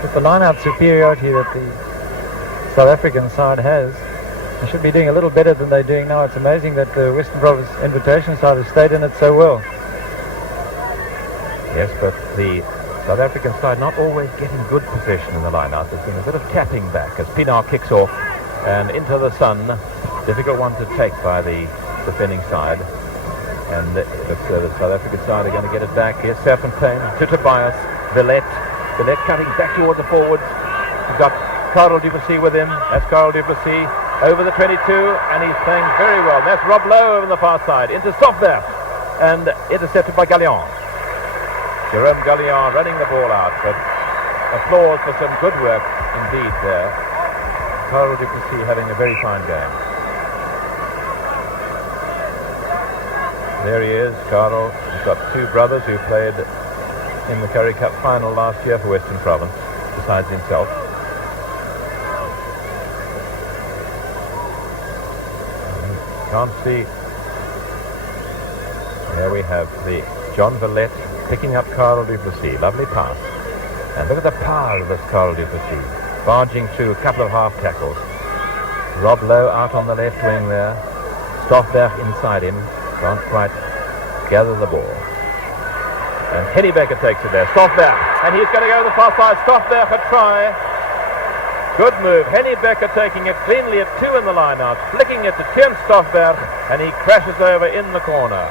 With the line-out superiority that the South African side has, they should be doing a little better than they're doing now. It's amazing that the Western Province Invitation side has stayed in it so well. Yes, but the South African side not always getting good possession in the line-out. There's been a bit of tapping back as Pinar kicks off and into the sun. Difficult one to take by the defending side. And the South African side are going to get it back. Here's Serpentine to Tobias. Villette cutting back towards the forwards. We've got Carl Duplessis with him. That's Carl Duplessis over the 22, and he's playing very well. That's Rob Lowe over the far side into Stoffberg, and intercepted by Gallion. Jerome Gallion running the ball out, but applause for some good work indeed there. Carl Duplessis having a very fine game. There he is, Carl. He's got two brothers who played in the Currie Cup final last year for Western Province, besides himself. Can't see. Here we have the John Villette picking up Carl Duplessis. Lovely pass. And look at the power of this Carl Duplessis. Barging through a couple of half tackles. Rob Lowe out on the left wing there. Stoffberg inside him. Can't quite gather the ball. And Henny Becker takes it there. Stoffberg. And he's going to go to the far side. Stoffberg a try. Good move. Henny Becker taking it cleanly at 2 in the line-out, flicking it to Tim Stoffberg, and he crashes over in the corner.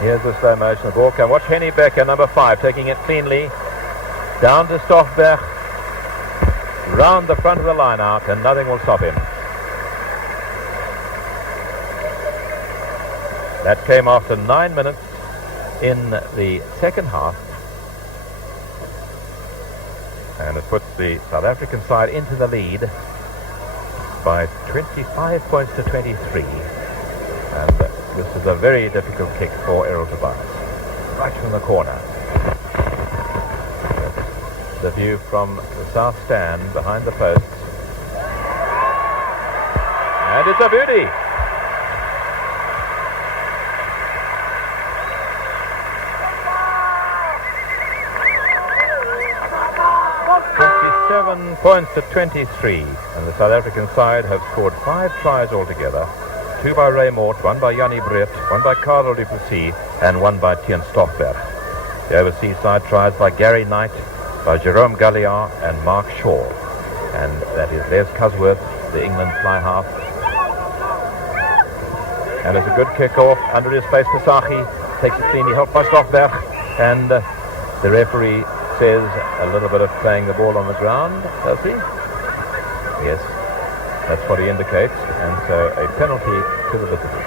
Here's the slow motion of the ball. Can watch Henny Becker, number 5, taking it cleanly down to Stoffberg, round the front of the line-out, and nothing will stop him. That came after 9 minutes in the second half, and it puts the South African side into the lead by 25 points to 23. And this is a very difficult kick for Errol Tobias, right from the corner. That's the view from the south stand behind the posts, and it's a beauty. 27 points to 23, and the South African side have scored 5 tries altogether. 2 by Ray Mort, 1 by Jannie Breert, 1 by Karel du Plessis, and 1 by Tian Stoffberg. The overseas side tries by Gary Knight, by Jerome Galliard and Mark Shaw. And that is Les Cusworth, the England fly half. And it's a good kick-off. Under his face, Pasaki takes it cleanly, helped by Stoffberg. And the referee says a little bit of playing the ball on the ground, does he? Yes, that's what he indicates. And so a penalty to the visitors.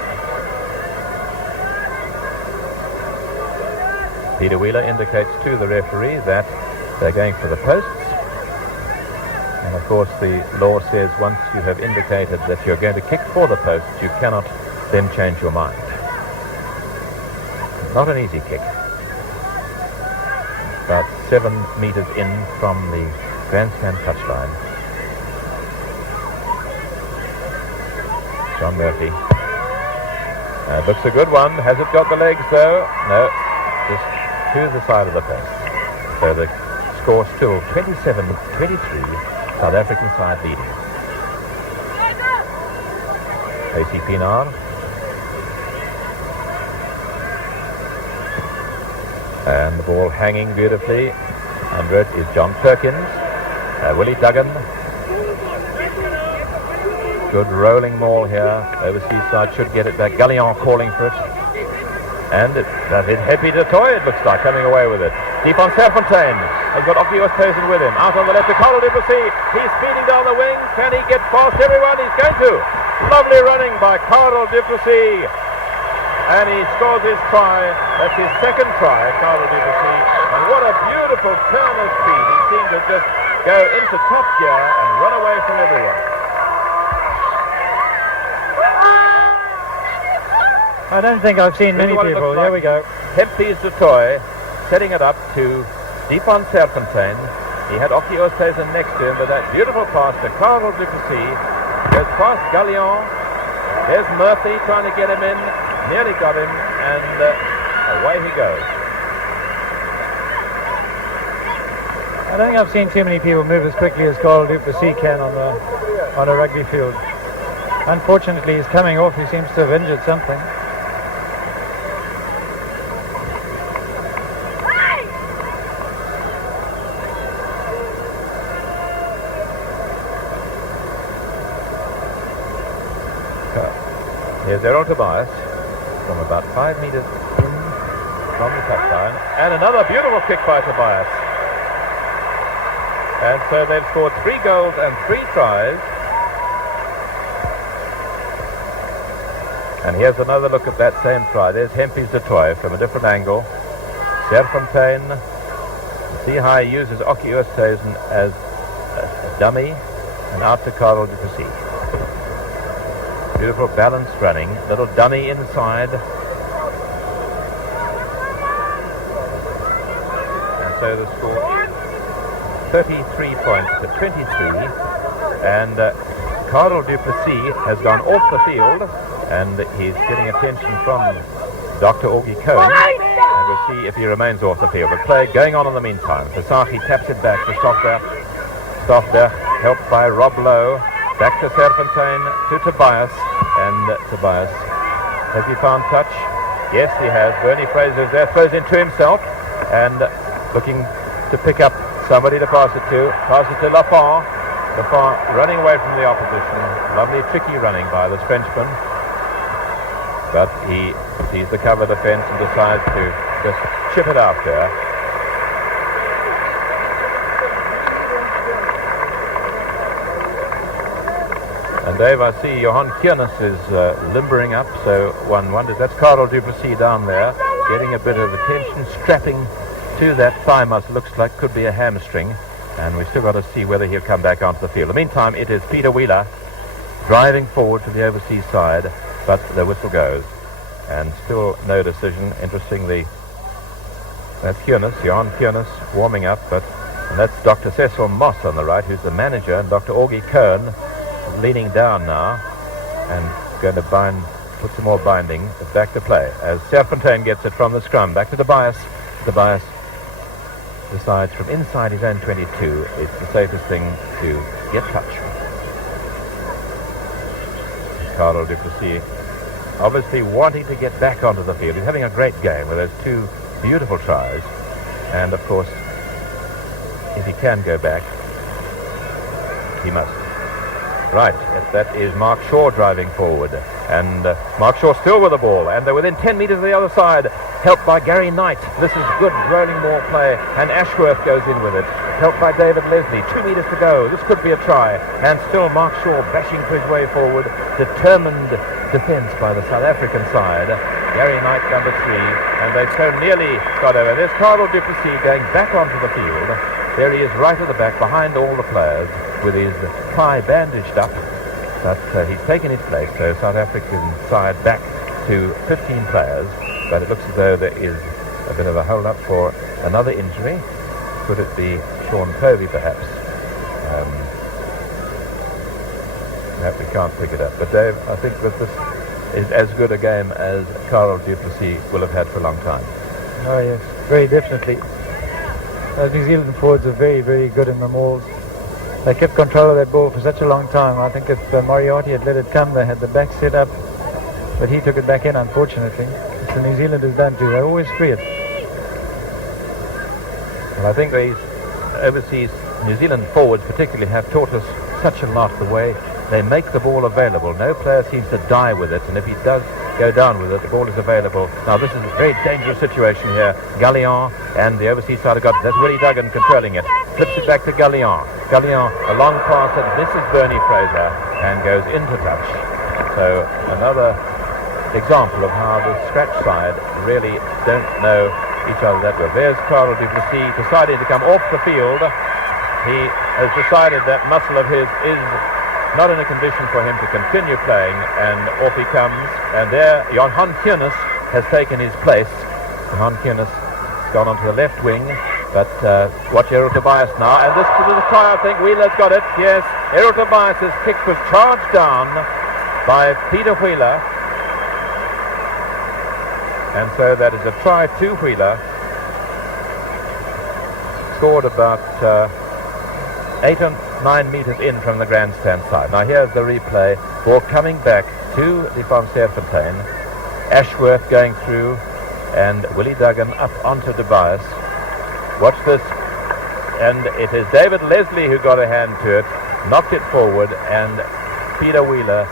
Peter Wheeler indicates to the referee that they're going for the posts. And of course the law says once you have indicated that you're going to kick for the posts, you cannot then change your mind. Not an easy kick. About 7 meters in from the grandstand touchline. John Murphy. Looks a good one. Has it got the legs though? No. Just to the side of the post. So the score still 27-23. South African side leading. AC Pienaar. And the ball hanging beautifully. Under it is John Perkins. Willie Duggan. Good rolling maul here. Overseas side should get it back. Galliard calling for it. And that is Happy de Toy, it looks like, coming away with it. Deep on Serfontein. Has got Oki Oosthuizen with him. Out on the left to Karel du Plessis. He's speeding down the wing. Can he get past everyone? He's going to. Lovely running by Karel du Plessis. And he scores his try. That's his second try, Karel du Plessis. And what a beautiful turn of speed. He seemed to just go into top gear and run away from everyone. I don't think I've seen many people. There we go. Hempy's de Toy setting it up to deep on Serfontein. He had Oki Oosthuizen next to him, but that beautiful pass to Karel du Plessis goes past Galliard. There's Murphy trying to get him in. Nearly got him, and away he goes. I don't think I've seen too many people move as quickly as Karel du Plessis can on a rugby field. Unfortunately, he's coming off. He seems to have injured something. Here's Errol Tobias from about 5 meters in from the touchline. And another beautiful kick by Tobias. And so they've scored 3 goals and 3 tries. And here's another look at that same try. There's Hempy's de Toy from a different angle. Serfontein. See how he uses Oki Oosthuizen as a dummy. And out to Karel du Plessis. Beautiful balanced running, little dummy inside. And so the score is 33 points to 23. And Karel du Plessis has gone off the field, and he's getting attention from Dr. Augie Cohen. And we'll see if he remains off the field. But play going on in the meantime. Pasaki taps it back to Stoffberg. Stoffberg helped by Rob Lowe. Back to Serfontein, to Tobias, and Tobias, has he found touch? Yes, he has. Bernie Fraser is there, throws into himself, and looking to pick up somebody to pass it to Lafar. Lafar running away from the opposition. Lovely, tricky running by this Frenchman. But he sees the cover defence and decides to just chip it out there. And Dave, I see Johan Kiernes is limbering up, so one wonders. That's Karel du Plessis down there, getting a bit of attention, strapping to that thigh muscle. Looks like could be a hamstring, and we've still got to see whether he'll come back onto the field. In the meantime, it is Peter Wheeler driving forward to the overseas side, but the whistle goes, and still no decision. Interestingly, that's Kiernes, Johan Kiernes, warming up, and that's Dr. Cecil Moss on the right, who's the manager, and Dr. Augie Cohen leaning down now and going to put some more binding, but back to play as Serfontein gets it from the scrum. Back to Tobias. Tobias decides from inside his own 22 it's the safest thing to get touch. Carlo Duplessis obviously wanting to get back onto the field. He's having a great game with those two beautiful tries, and of course if he can go back he must. Right, that is Mark Shaw driving forward, and Mark Shaw still with the ball, and they're within 10 metres of the other side, helped by Gary Knight. This is good rolling ball play, and Ashworth goes in with it, helped by David Leslie. 2 metres to go. This could be a try, and still Mark Shaw bashing his way forward. Determined defence by the South African side. Gary Knight, number 3, and they've so nearly got over. There's Carlo Duplessis going back onto the field. There he is right at the back behind all the players with his thigh bandaged up, but he's taken his place. So South African side back to 15 players, but it looks as though there is a bit of a hold up for another injury. Could it be Sean Povey perhaps? Perhaps we can't pick it up, but Dave, I think that this is as good a game as Carlo Duplessis will have had for a long time. Oh yes, very definitely. New Zealand forwards are very, very good in the mauls. They kept control of that ball for such a long time. I think if Moriarty had let it come, they had the back set up, but he took it back in, unfortunately. It's the New Zealanders don't do. They always free it. Well, I think these overseas New Zealand forwards particularly have taught us such a lot, the way they make the ball available. No player seems to die with it, and if he does go down with it, the ball is available. Now this is a very dangerous situation here. Gallion and the overseas side have got, that's Willie Duggan controlling it. Flips it back to Gallion. Gallion, a long pass, and this is Bernie Fraser, and goes into touch. So another example of how the scratch side really don't know each other that well. There's Carlo Duplessis deciding to come off the field. He has decided that muscle of his is not in a condition for him to continue playing, and off he comes, and there Johan Kiernes has taken his place. Johan Kiernes has gone onto the left wing, but watch Errol Tobias now, and this is the try. I think Wheeler's got it. Yes, Errol Tobias's kick was charged down by Peter Wheeler, and so that is a try to Wheeler. Scored about 8 or 9 metres in from the grandstand side. Now here's the replay. Ball coming back to the Van Serfontein. Ashworth going through, and Willie Duggan up onto Tobias. Watch this, and it is David Leslie who got a hand to it, knocked it forward, and Peter Wheeler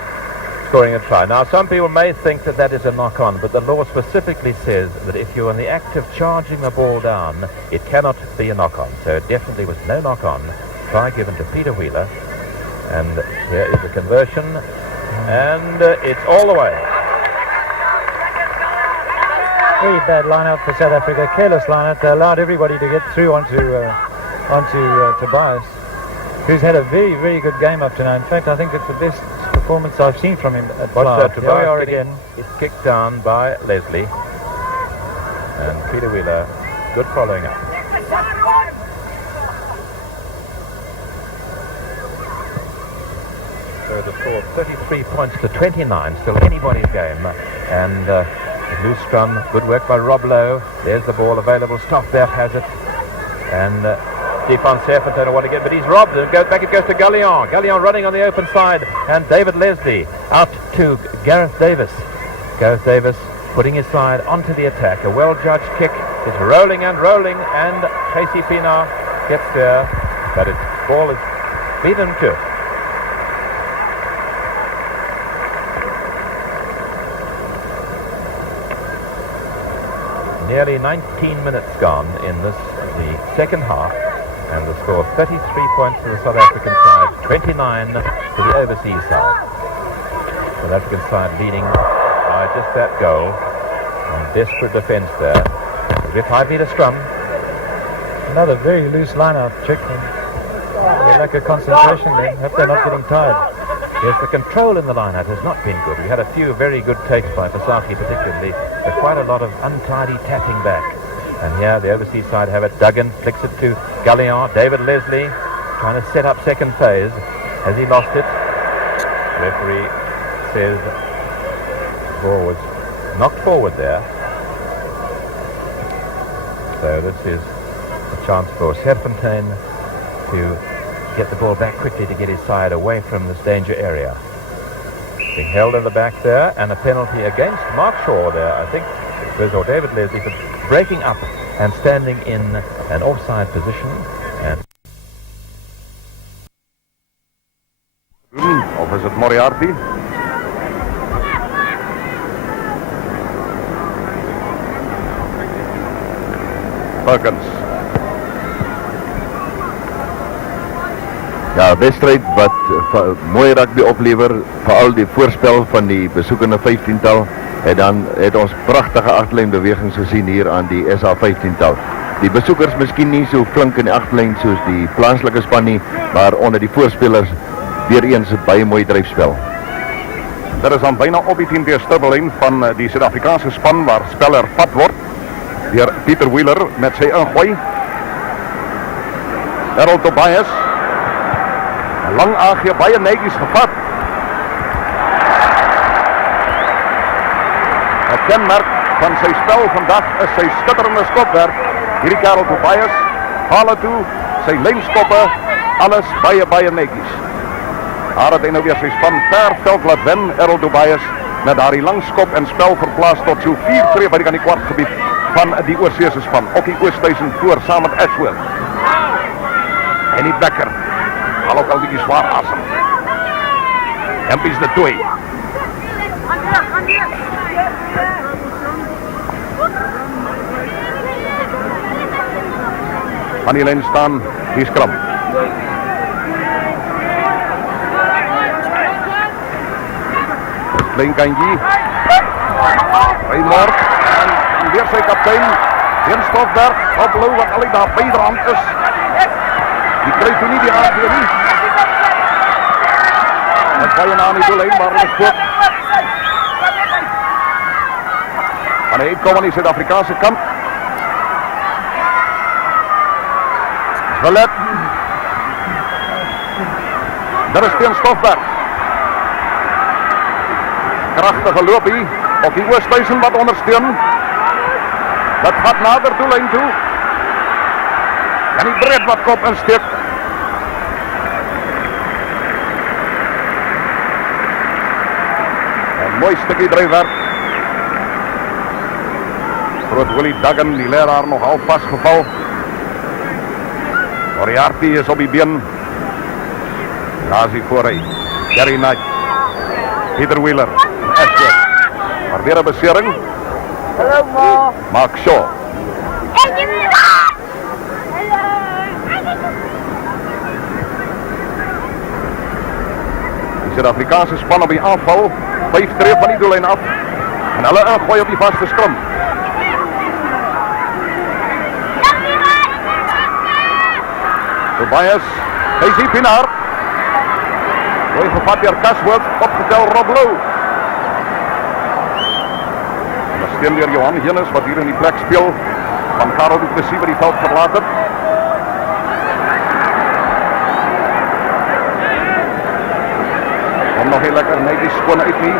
scoring a try. Now some people may think that that is a knock-on, but the law specifically says that if you're in the act of charging the ball down, it cannot be a knock-on. So it definitely was no knock-on. Try given to Peter Wheeler, and here is the conversion, and it's all the way. Very bad line-out for South Africa. Careless line-out. They allowed everybody to get through onto Tobias, who's had a very, very good game up to now. In fact, I think it's the best performance I've seen from him at Tobias. Here we are again. It's kicked down by Leslie, and Peter Wheeler, good following up. So the score 33 points to 29, still anybody's game, and loose scrum, good work by Rob Lowe. There's the ball available. Stockdale has it, and Stefan Serfontein don't want to get, but he's robbed. It goes back. It goes to Gallion. Gallion running on the open side, and David Leslie out to Gareth Davis. Gareth Davis putting his side onto the attack. A well-judged kick. It's rolling and rolling, and Tracy Pienaar gets there, but its ball is beaten to it. Nearly 19 minutes gone in the second half, and the score 33 points to the South African side, 29 to the overseas side. South African side leading by just that goal, and desperate defence there. A bit 5 metre scrum. Another very loose line-out trick. They lack of concentration there. Hope they're not getting tired. Yes, the control in the line-out has not been good. We had a few very good takes by Pasaki particularly, but quite a lot of untidy tapping back. And here the overseas side have it. Duggan flicks it to Gallion. David Leslie trying to set up second phase. Has he lost it? The referee says the ball was knocked forward there. So this is A chance for Serpentine to get the ball back quickly to get his side away from this danger area. Being held in the back there, and a penalty against Mark Shaw there, I think, or David Leslie, for breaking up and standing in an offside position. And of is het Moriarty? Perkins. Ja, wedstrijd wat mooi rugby oplever, vooral die voorspel van die besoekende 15-tal. En dan het ons prachtige agterlijnbewegings gezien hier aan die SA 15-tal. Die besoekers misschien niet zo flink in die achterlijn soos die plaatselijke span nie, maar onder die voorspelers weer eens een baie mooi drijfspel. Dit is dan bijna op die 10 stubbeling van die Suid-Afrikaanse span waar spel hervat wordt. Door Pieter Wheeler met sy ingooi. Harold Tobias. Lang aangeef, baie netjies gevat. Het kenmerk van sy spel vandag is sy skitterende skopwerk. Hierdie Karel Tobias, hale toe, sy lijnskoppe, alles baie netjies. Daar het hy nou weer sy span ver veld laat wen, Harold Tobias, met daar die langskop en spel verplaas tot so 4 tree by die aan die kwartgebied van die Oorseese span. Ook die Oosthuizen voor, saam met Ashworth. En die Becker. Al ook al die zwaar asem. Hempies de Toei. Van die lijn staan, die scrum. Klein kantje. Raymond. En weer sy kaptein. Jens Stofberg. Op blauw wat al daar bijdraand is. Die krijgt u niet die aangeven nie. Dat baie na nie doel heen, maar hulle spook. Van die uitkom aan die Suid-Afrikaanse kant. Willet. Daar is teen Stofberg. Krachtige loop hier. Op die Oosthuizen wat ondersteun. Dat gaat nader doellijn toe. En die breed wat kop insteek. Een mooi stukje drijfwerk. Groot Willie Duggan, die leraar nog al vastgeval. Moriarty is op die been. Daar is hij vooruit. Gary Knight. Peter Wheeler. Ashworth. Maar weer een besering. Hallo ma. Mark Shaw. Die Zuid-Afrikaanse span op die aanval. 5 tree van die doellijn af. En hulle ingooi op die vaste scrum. Tobias. Hy sien Pinaar. Mooi gevat door Casworth. Opgetel Rob Lowe. Steen door Johan Jennis wat hier in die plek speel van Karel Du Plessis wat die veld verlaat het. Kom nog heel lekker netjies skoon uit nie.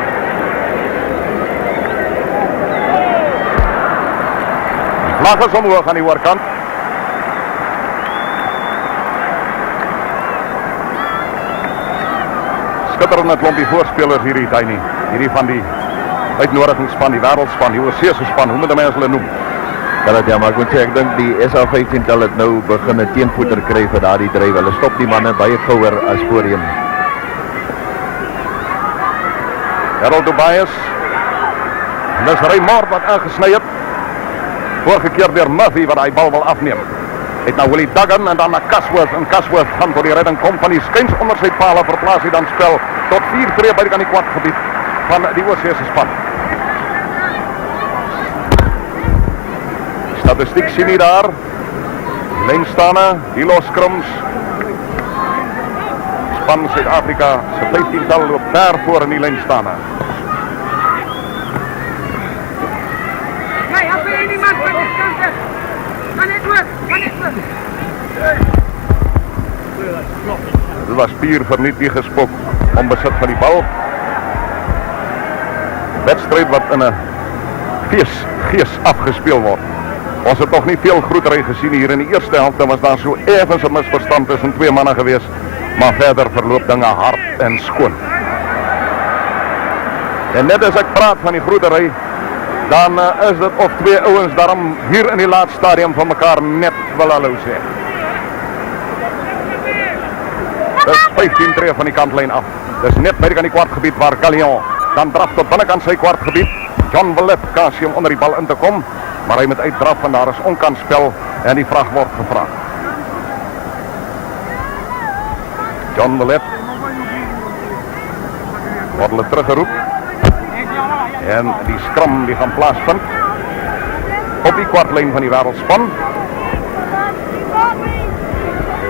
Die vlag is omhoog aan die oorkant. Skitterende klompie voorspelers hierdie Tiny. Hierdie van die uitnodigingsspan, die wereldspan, die Oorseese span, hoe moet die mens hulle noem? Ja, maar ek moet sê, ek dink die SA 15-tal het nou begin 'n teenvoeter kry vir daardie dryf. Hulle stop die manne baie gouer as voorheen. Harold Tobias. En dis Raymond wat aangesny het. Vorige keer deur Murphy wat hy bal wil afneem. Het nou Willie Duggan en dan na Casworth. En Casworth gaan tot die redding kom van die skuins onder sy pale. Verplaas hy dan spel tot 4 tree by die aan die kwartgebied van die Oorseese span. Statistiek sien jy daar. Lynstane, die loskrums. Span Suid-Afrika se 15-tal loop ver voor in die lynstane. Nee, help jy nie man van die kant. Gaan net oor. Dit was puur verniet die gespok om besit van die bal. Wedstrijd wat in 'n feesgees afgespeel word. Ons het nog nie veel groetery gesien hier in die eerste helfte, was daar so effens 'n misverstand tussen twee manne gewees, maar verder verloop dinge hard en skoon. En net as ek praat van die groetery, dan is dit of twee ouens daarom hier in die laat stadium van mekaar net wil hallo sê. Dis 15 tree van die kantlyn af. Dis net by die kwartgebied waar Gallion dan draf tot binnekant sy kwartgebied. John Willett kasie om onder die bal in te kom, maar hy moet uitdraf en daar is onkansspel en die vraag word gevra. John Willett word hulle teruggeroep en die skram die gaan plaasvind op die kwartlyn van die wêreldspan.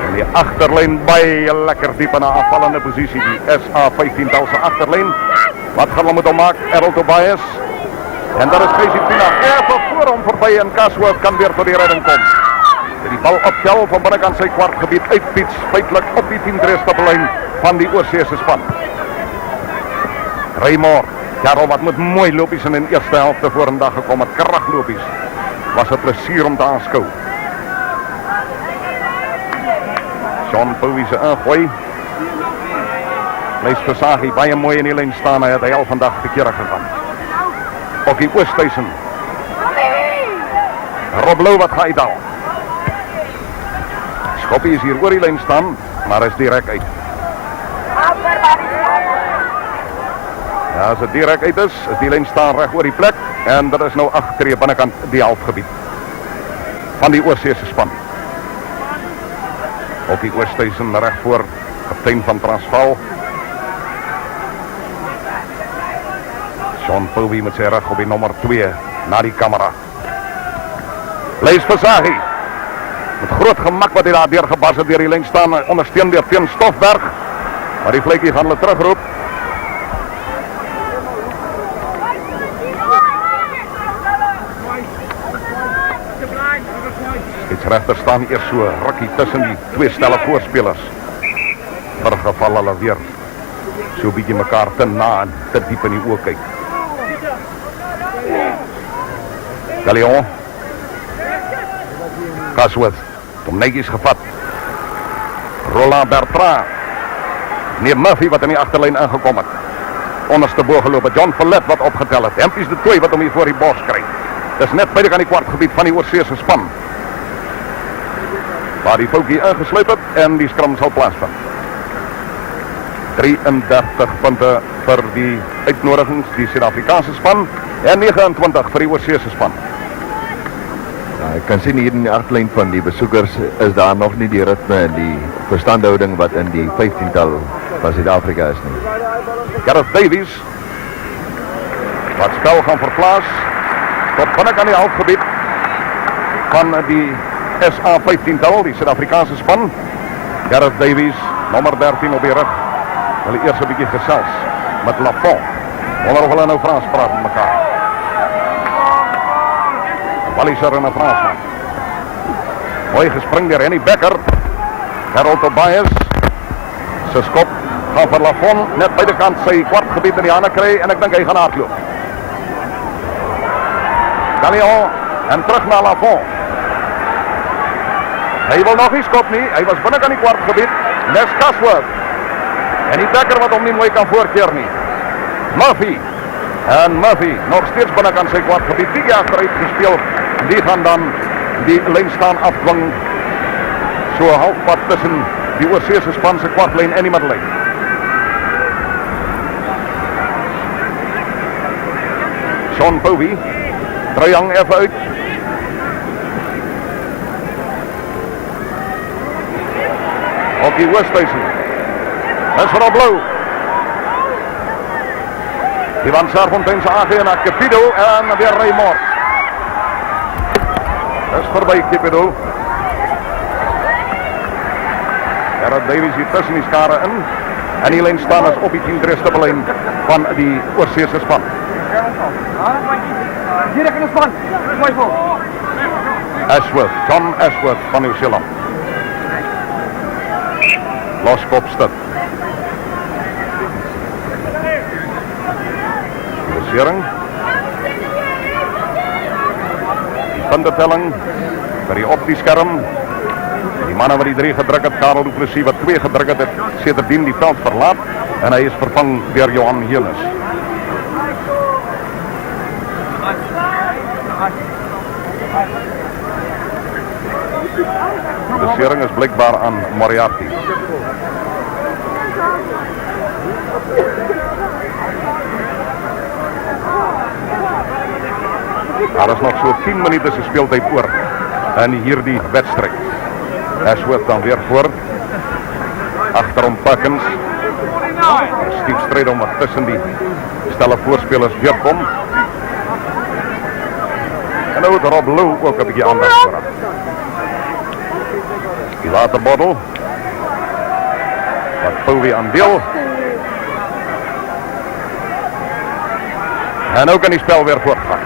En die agterlyn baie lekker diep in 'n aanvallende posisie, die SA 15-tal se agterlyn. Wat gaan hulle met hom maak? Errol Tobias. En daar is Casey Pina even voor hom verby en Casworth kan weer tot die redding kom. Die bal optel van binnekant sy kwartgebied uitpiets, feitlik op die 10-treestappellyn van die oorseese span. Raymore, Karel wat met mooi lopies in die eerste helfte vorendag gekom het, kraglopies. Was 'n plesier om te aanskou. Sean Bowie se ingooi. Lees Versaghi baie mooi in die lyn staan, hy het al vandag verkeerd gegaan. Op die Oosthuizen. Rob Lou wat gaan uithaal. Schoppie is hier oor die lyn staan, maar is direk uit. Ja, as dit direk uit is die lyn staan reg oor die plek en dit is nou 8 tree binnekant die halfgebied van die oorseese span. Op die Oosthuizen reg voor kaptein van Transvaal. Sean Bowie met sy rug op die nommer 2 na die kamera. Lees Versaghi met groot gemak wat hy daar deurgebas het deur die lyn staan, ondersteun deur Teen Stoffberg, maar die vletjie gaan hulle terugroep. Regter staan eers so rukkie tussen die twee stelle voorspelers. Vir geval hulle weer so bietjie mekaar te na en te diep in die oë kyk. Gallion. Casworth, hom netjies gevat. Roland Bertrand. Neem Murphy wat in die agterlyn ingekom het. Onderste bo geloop het John Verlet wat opgetel het. Hempies de Tooi wat hom hier voor die bors kry. Dis net buite aan die kwartgebied van die oorseese span. Waar die foutjie ingesluip het en die skram sal plaasvind. 33 punte vir die uitnodigings, die Suid-Afrikaanse span en 29 vir die oorseese span. Ja, ek kan sien hier in die agterlyn van die besoekers is daar nog nie die ritme en die verstandhouding wat in die 15-tal van Suid-Afrika is nie. Gareth Davies wat spel gaan verplaas tot binnekant die halfgebied van die SA 15-tal, die Suid-Afrikaanse span. Gareth Davies, nommer 13 op die rug. Hulle eers 'n bietjie gesels met Lafont. Wonder of hulle nou Frans praat met mekaar. Walliser en 'n Fransman. Mooi gespring deur Henny Becker. Harold Tobias. Sy skop gaan vir Lafont net by die kant sy kwartgebied in die hande kry en ek dink hy gaan hardloop. Gallion en terug na Lafont. Hy wil nog nie skop nie, hy was binne aan die kwartgebied. Nes Casworth. En die Becker wat hom nie mooi kan voorkeer nie. Murphy. En Murphy nog steeds binne aan sy kwartgebied. Die agteruit gespeel. Die gaan dan die lyn staan afdwing. So halfpad tussen die oorseese span se kwartlyn en die middellyn. Sean Bowie. Triang even uit. Op die Oosthuizen. Dis vir Blou. Die van Serfontein se aangee na Capido en weer Raymore. Dis verby Capido. Gareth Davies hier tussen die skare in. En die lyn staan is op die 10-treestappellyn van die oorseese span. Direk in die span. Mooi voor. Ashworth, John Ashworth van Nieu-Seeland. Loskopstad. Dosering. puntetelling by die op die skerm. Die manne wat die 3 gedruk het, Karel Du Plessis wat 2 gedruk het, sedertdien die veld verlaat en hy is vervang deur Johan Henes. Die besering is blykbaar aan Moriarty. Daar is nog so 10 minute se speeltyd oor in hierdie wedstryd. Ashworth dan weer voor. Agterom Perkins. Stief stryd om wat tussen die stelle voorspelers deurkom. En nou het Rob Lou ook 'n bietjie aandag voor hom. Die waterbottel. Wat Bowie aandeel. En nou kan die spel weer voortgaan.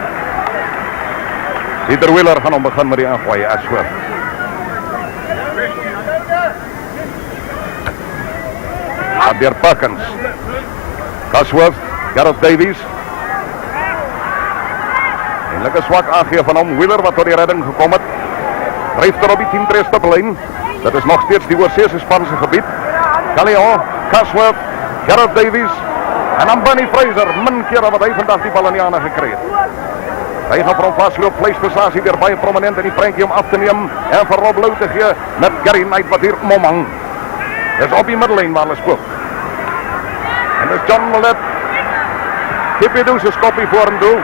Pieter Wheeler gaan hom begin met die aangooi, Ashworth. Deur Perkins. Ashworth, Gareth Davies. En lekker swak aangee van hom. Wheeler wat tot die redding gekom het. Dryf er op die 10 stiplyn. Dit is nog steeds die oorseese span se gebied. Gallion, Ashworth, Gareth Davies. En dan Bunny Fraser. Min kere wat hy vandag die bal in die hande gekry het. Hy gaan vir hom vasloop, vleisversasie weer baie prominent in die prentjie om af te neem en vir Rob Lou te gee met Gary Knight wat hier momang. Dis op die middellyn waar hulle spook. En dis John Millett. Kipidu se skoppie vorentoe.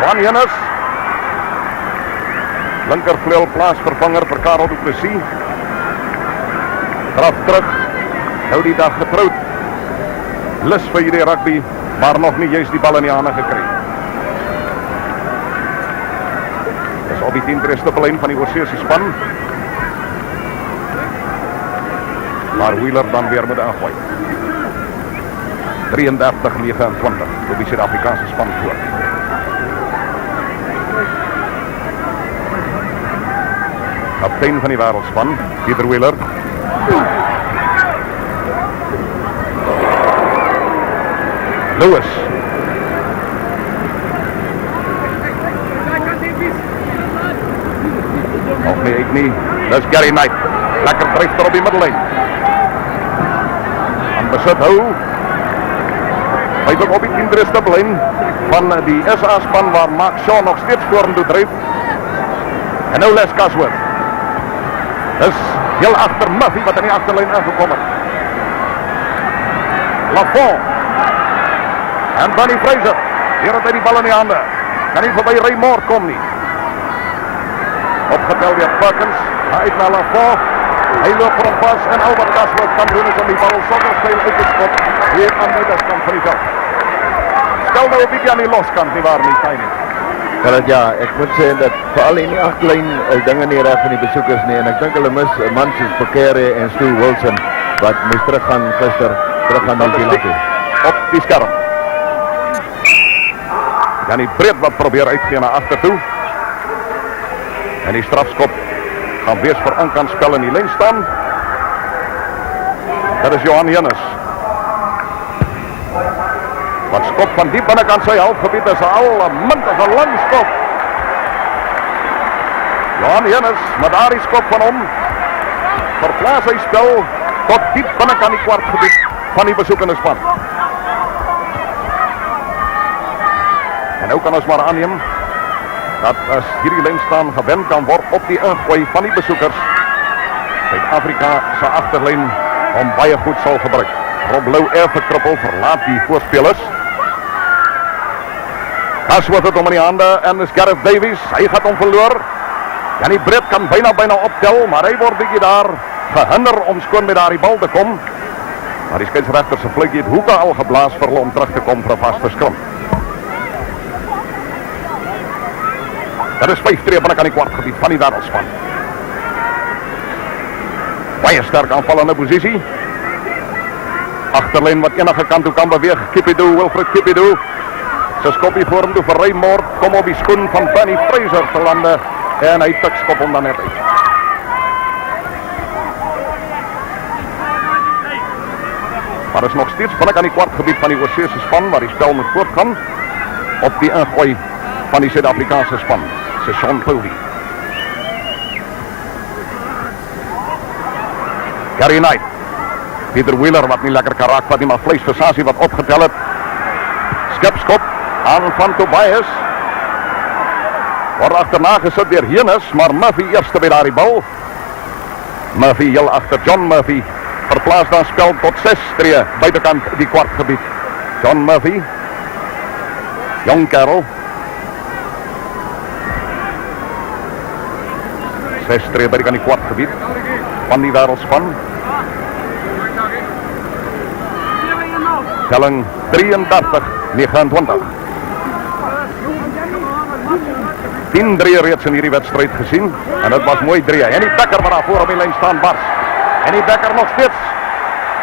Johan Henes. Linkervleuel plaasvervanger vir Karel Du Plessis. Draf terug. Nou die dag getroud. Lus vir hierdie rugby, maar nog nie juist die bal in die hande gekry. Dis op die 10 stippellyn van die oorseese span. Maar Wheeler dan weer met aangooi. 33-29 op die Suid-Afrikaanse span voor. Kaptein van die wêreldspan, Pieter Wheeler. Lewis. Nog nie uit nie. Dis Gary Knight. Lekker dryf op die middellyn. En besit hou. Hy is op die 10 stippellyn van die SA span waar Mark Shaw nog steeds vorentoe dryf. En nou Les Ashworth. Dis heel agter Murphy wat in die agterlyn ingekom het. Lafont. En Bunny Fraser. Hier het hy die bal in die hande. Kan nie verby Raymond kom nie. Opgetel weer Perkins. Uit na Lafont. Hy loop vir hom pas en al wat Ashworth kan doen is om die bal sonder speel uit te skop. Hier aan die kant van die veld. Stel nou 'n bietjie aan die loskant nie waar nie, Stein. Ja, ek moet sê dat veral in die agterlyn is dinge nie reg van die besoekers nie en ek dink hulle mis 'n man soos Pekere en Stu Wilson wat moes teruggaan gister, teruggaan na die land. Op die skerm. Dan die breed wat probeer uitgee na agter toe. En die strafskop gaan wees vir aankantspel in die lyn staan. Dat is Johan Henes. Wat skop van diep binnekant sy halfgebied is al 'n muntige lang skop. Johan Henes met daardie skop van hom verplaas hy spel tot diep binnekant die kwartgebied van die besoekende span. En nou kan ons maar aanneem dat as hierdie lyn staan gewend kan word op die ingooi van die besoekers, Suid-Afrika se agterlyn hom baie goed sal gebruik. Rob Lou verkrippel verlaat die voorspelers. Ashworth het hom in die hande en is Gareth Davies. Hy gaat hom verloor. Janie Brett kan byna optel, maar hy word bietjie daar gehinder om skoon met daardie bal te kom. Maar die skeieregter se fluitjie het hoeke al geblaas vir hulle om terug te kom vir 'n vaste skrum. Dat is 5 tree binne aan die kwartgebied van die wêreldspan. Baie sterk aanvallende posisie. Agterlyn wat enige kant toe kan beweeg. Kipidu, Wilfred Kipidu. Sy skoppie voor hom toe vir Raymond. Kom op die skoen van Bunny Fraser te lande. En hy tik skop hom dan net uit. Maar is nog steeds binne aan die kwartgebied van die oorseese span waar die spel moet voortgaan. Op die ingooi van die Suid-Afrikaanse span. se Sean Povey. Gary Knight. Peter Wheeler wat nie lekker kan raak, wat nie maar vleesversasie wat opgetel het. Skipskop aan van Tobias. Word agterna gesit deur Heenis, maar Murphy eerste by daardie bal. Murphy heel agter John Murphy. Verplaas dan spel tot 6 tree buitekant die kwartgebied. John Murphy. Jong kerel. 6 tree buitekant die kwartgebied van die wêreldspan. Telling 33-29. 10-3 reeds in hierdie wedstryd gesien en dit was mooi 3. En die Becker wat daar voor op die lyn staan bars. En die Becker nog steeds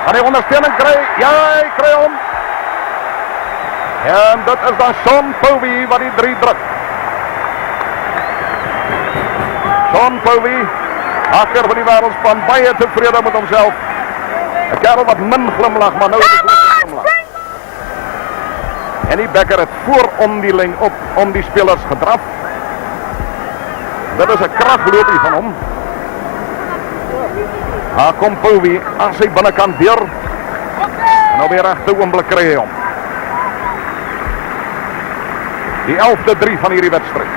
aan die ondersteuning kry. Ja, hy kry hom. En dit is dan Sean Povey wat die 3 druk. Sean Povey, haker van die wêreldspan, baie tevrede met homself. 'n Kerel wat min glimlag, maar nou is dit glimlag. En die Becker het voor om die lyn op om die spelers gedraf. Dit is 'n kragloopie van hom. Daar kom Povey aan sy binnekant deur. En op die regte oomblik kry hy hom. Die 11de 3 van hierdie wedstryd.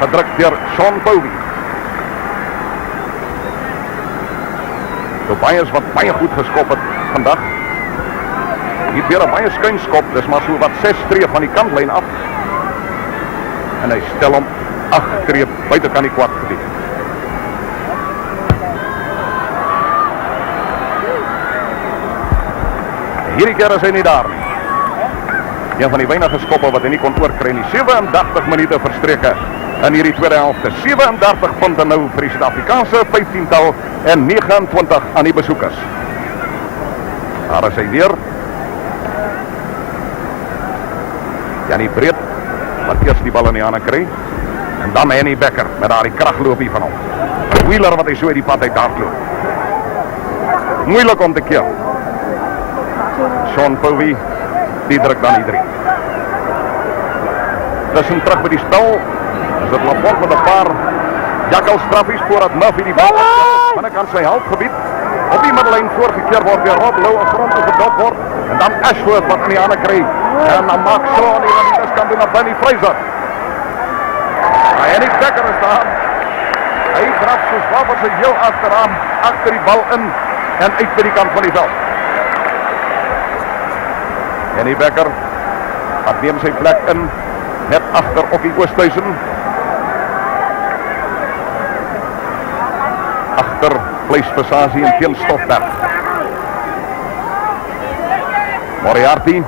Gedruk deur Sean Povey. Tobias wat baie goed geskop het vandag. Hier weer 'n baie skuin skop, dis maar so wat 6 tree van die kantlyn af. En hy stel hom 8 tree buitekant die kwartgebied. Hierdie keer is hy nie daar nie. Een van die weinige skoppe wat hy nie kon oorkry nie. 87 minute verstreke in hierdie tweede helfte. 37 punte nou vir die Suid-Afrikaanse 15-tal en 29 aan die besoekers. Daar is hy weer. Janie Breed wat eers die bal in die hande kry. En dan Henny Becker met daardie kragloopie van hom. Wheeler wat hy so uit die pad uit hardloop. Moeilik om te keer. Sean Povey, die druk dan die 3. Tussen terug by die spel. Is dit Lafont met 'n paar jakkalstraffies voordat Murphy die bal aan kan sy helfgebied. Op die middellyn voorgekeer word deur Rob Lou en grond gedop word. En dan Ashworth wat in die hande kry. En dan maak Sean die Ranitas kan doen op Benny Fraser. En die Becker is daar. Hy draf soos wat sy heel agteraan, agter die bal in en uit by die kant van die veld. En die Becker wat neem sy plek in, net agter op die Oosthuizen. Agter vleesversasie en teen Stofberg. Moriarty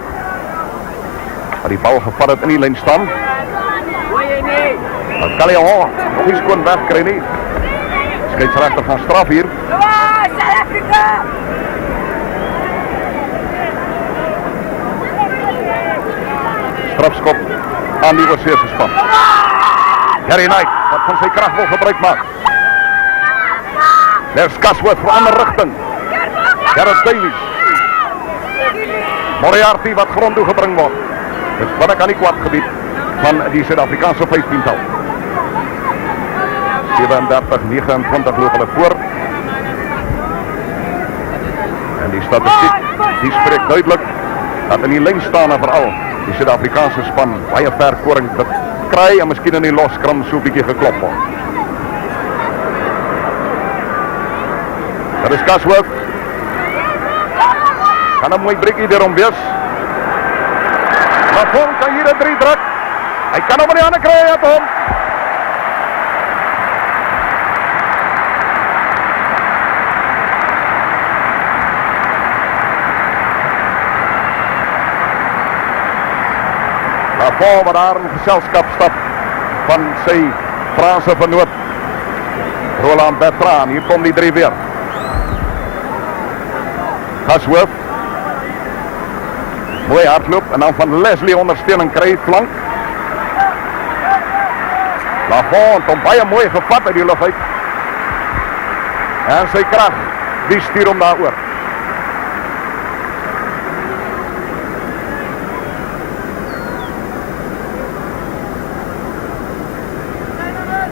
wat die bal gevat het in die lyn staan. Dan kan hy nog nie skoon wegkry nie. Skeieregter gaan straf hier. Strafskop aan die Oseese span. Gary Knight wat van sy krag wil gebruik maak. There's Casworth vir ander rigting. Gareth Davies. Moriarty wat grond toe gebring word. Dis binne aan die kwartgebied van die Suid-Afrikaanse 15-tal. 37-29 loop hulle voor. En die statistiek, die spreek duidelik dat in die lyn staan en veral die Suid-Afrikaanse span baie ver koring kry en miskien in die loskram so 'n bietjie geklop word. Dat is Casworth. Kan 'n mooi breekie deur hom wees. Lafont kan hier 'n 3 druk. Hy kan hom in die hande kry het hom. Lafont wat daar in geselskap stap van sy Franse vernoot Roland Bertrand. Hier kom die 3 weer. Casworth. Mooi hardloop en dan van Leslie ondersteuning kry flank. Lafont hom baie mooi gevat uit die lug uit. En sy krag, die stuur hom daaroor.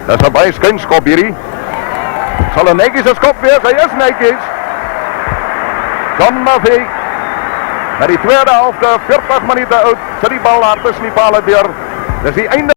Dis 'n baie skynskop hierdie. Sal 'n netjies skop wees, hy is netjies. John Murphy met die tweede helfte 40 minute oud, sit die bal daar tussen die pale deur. Dis die einde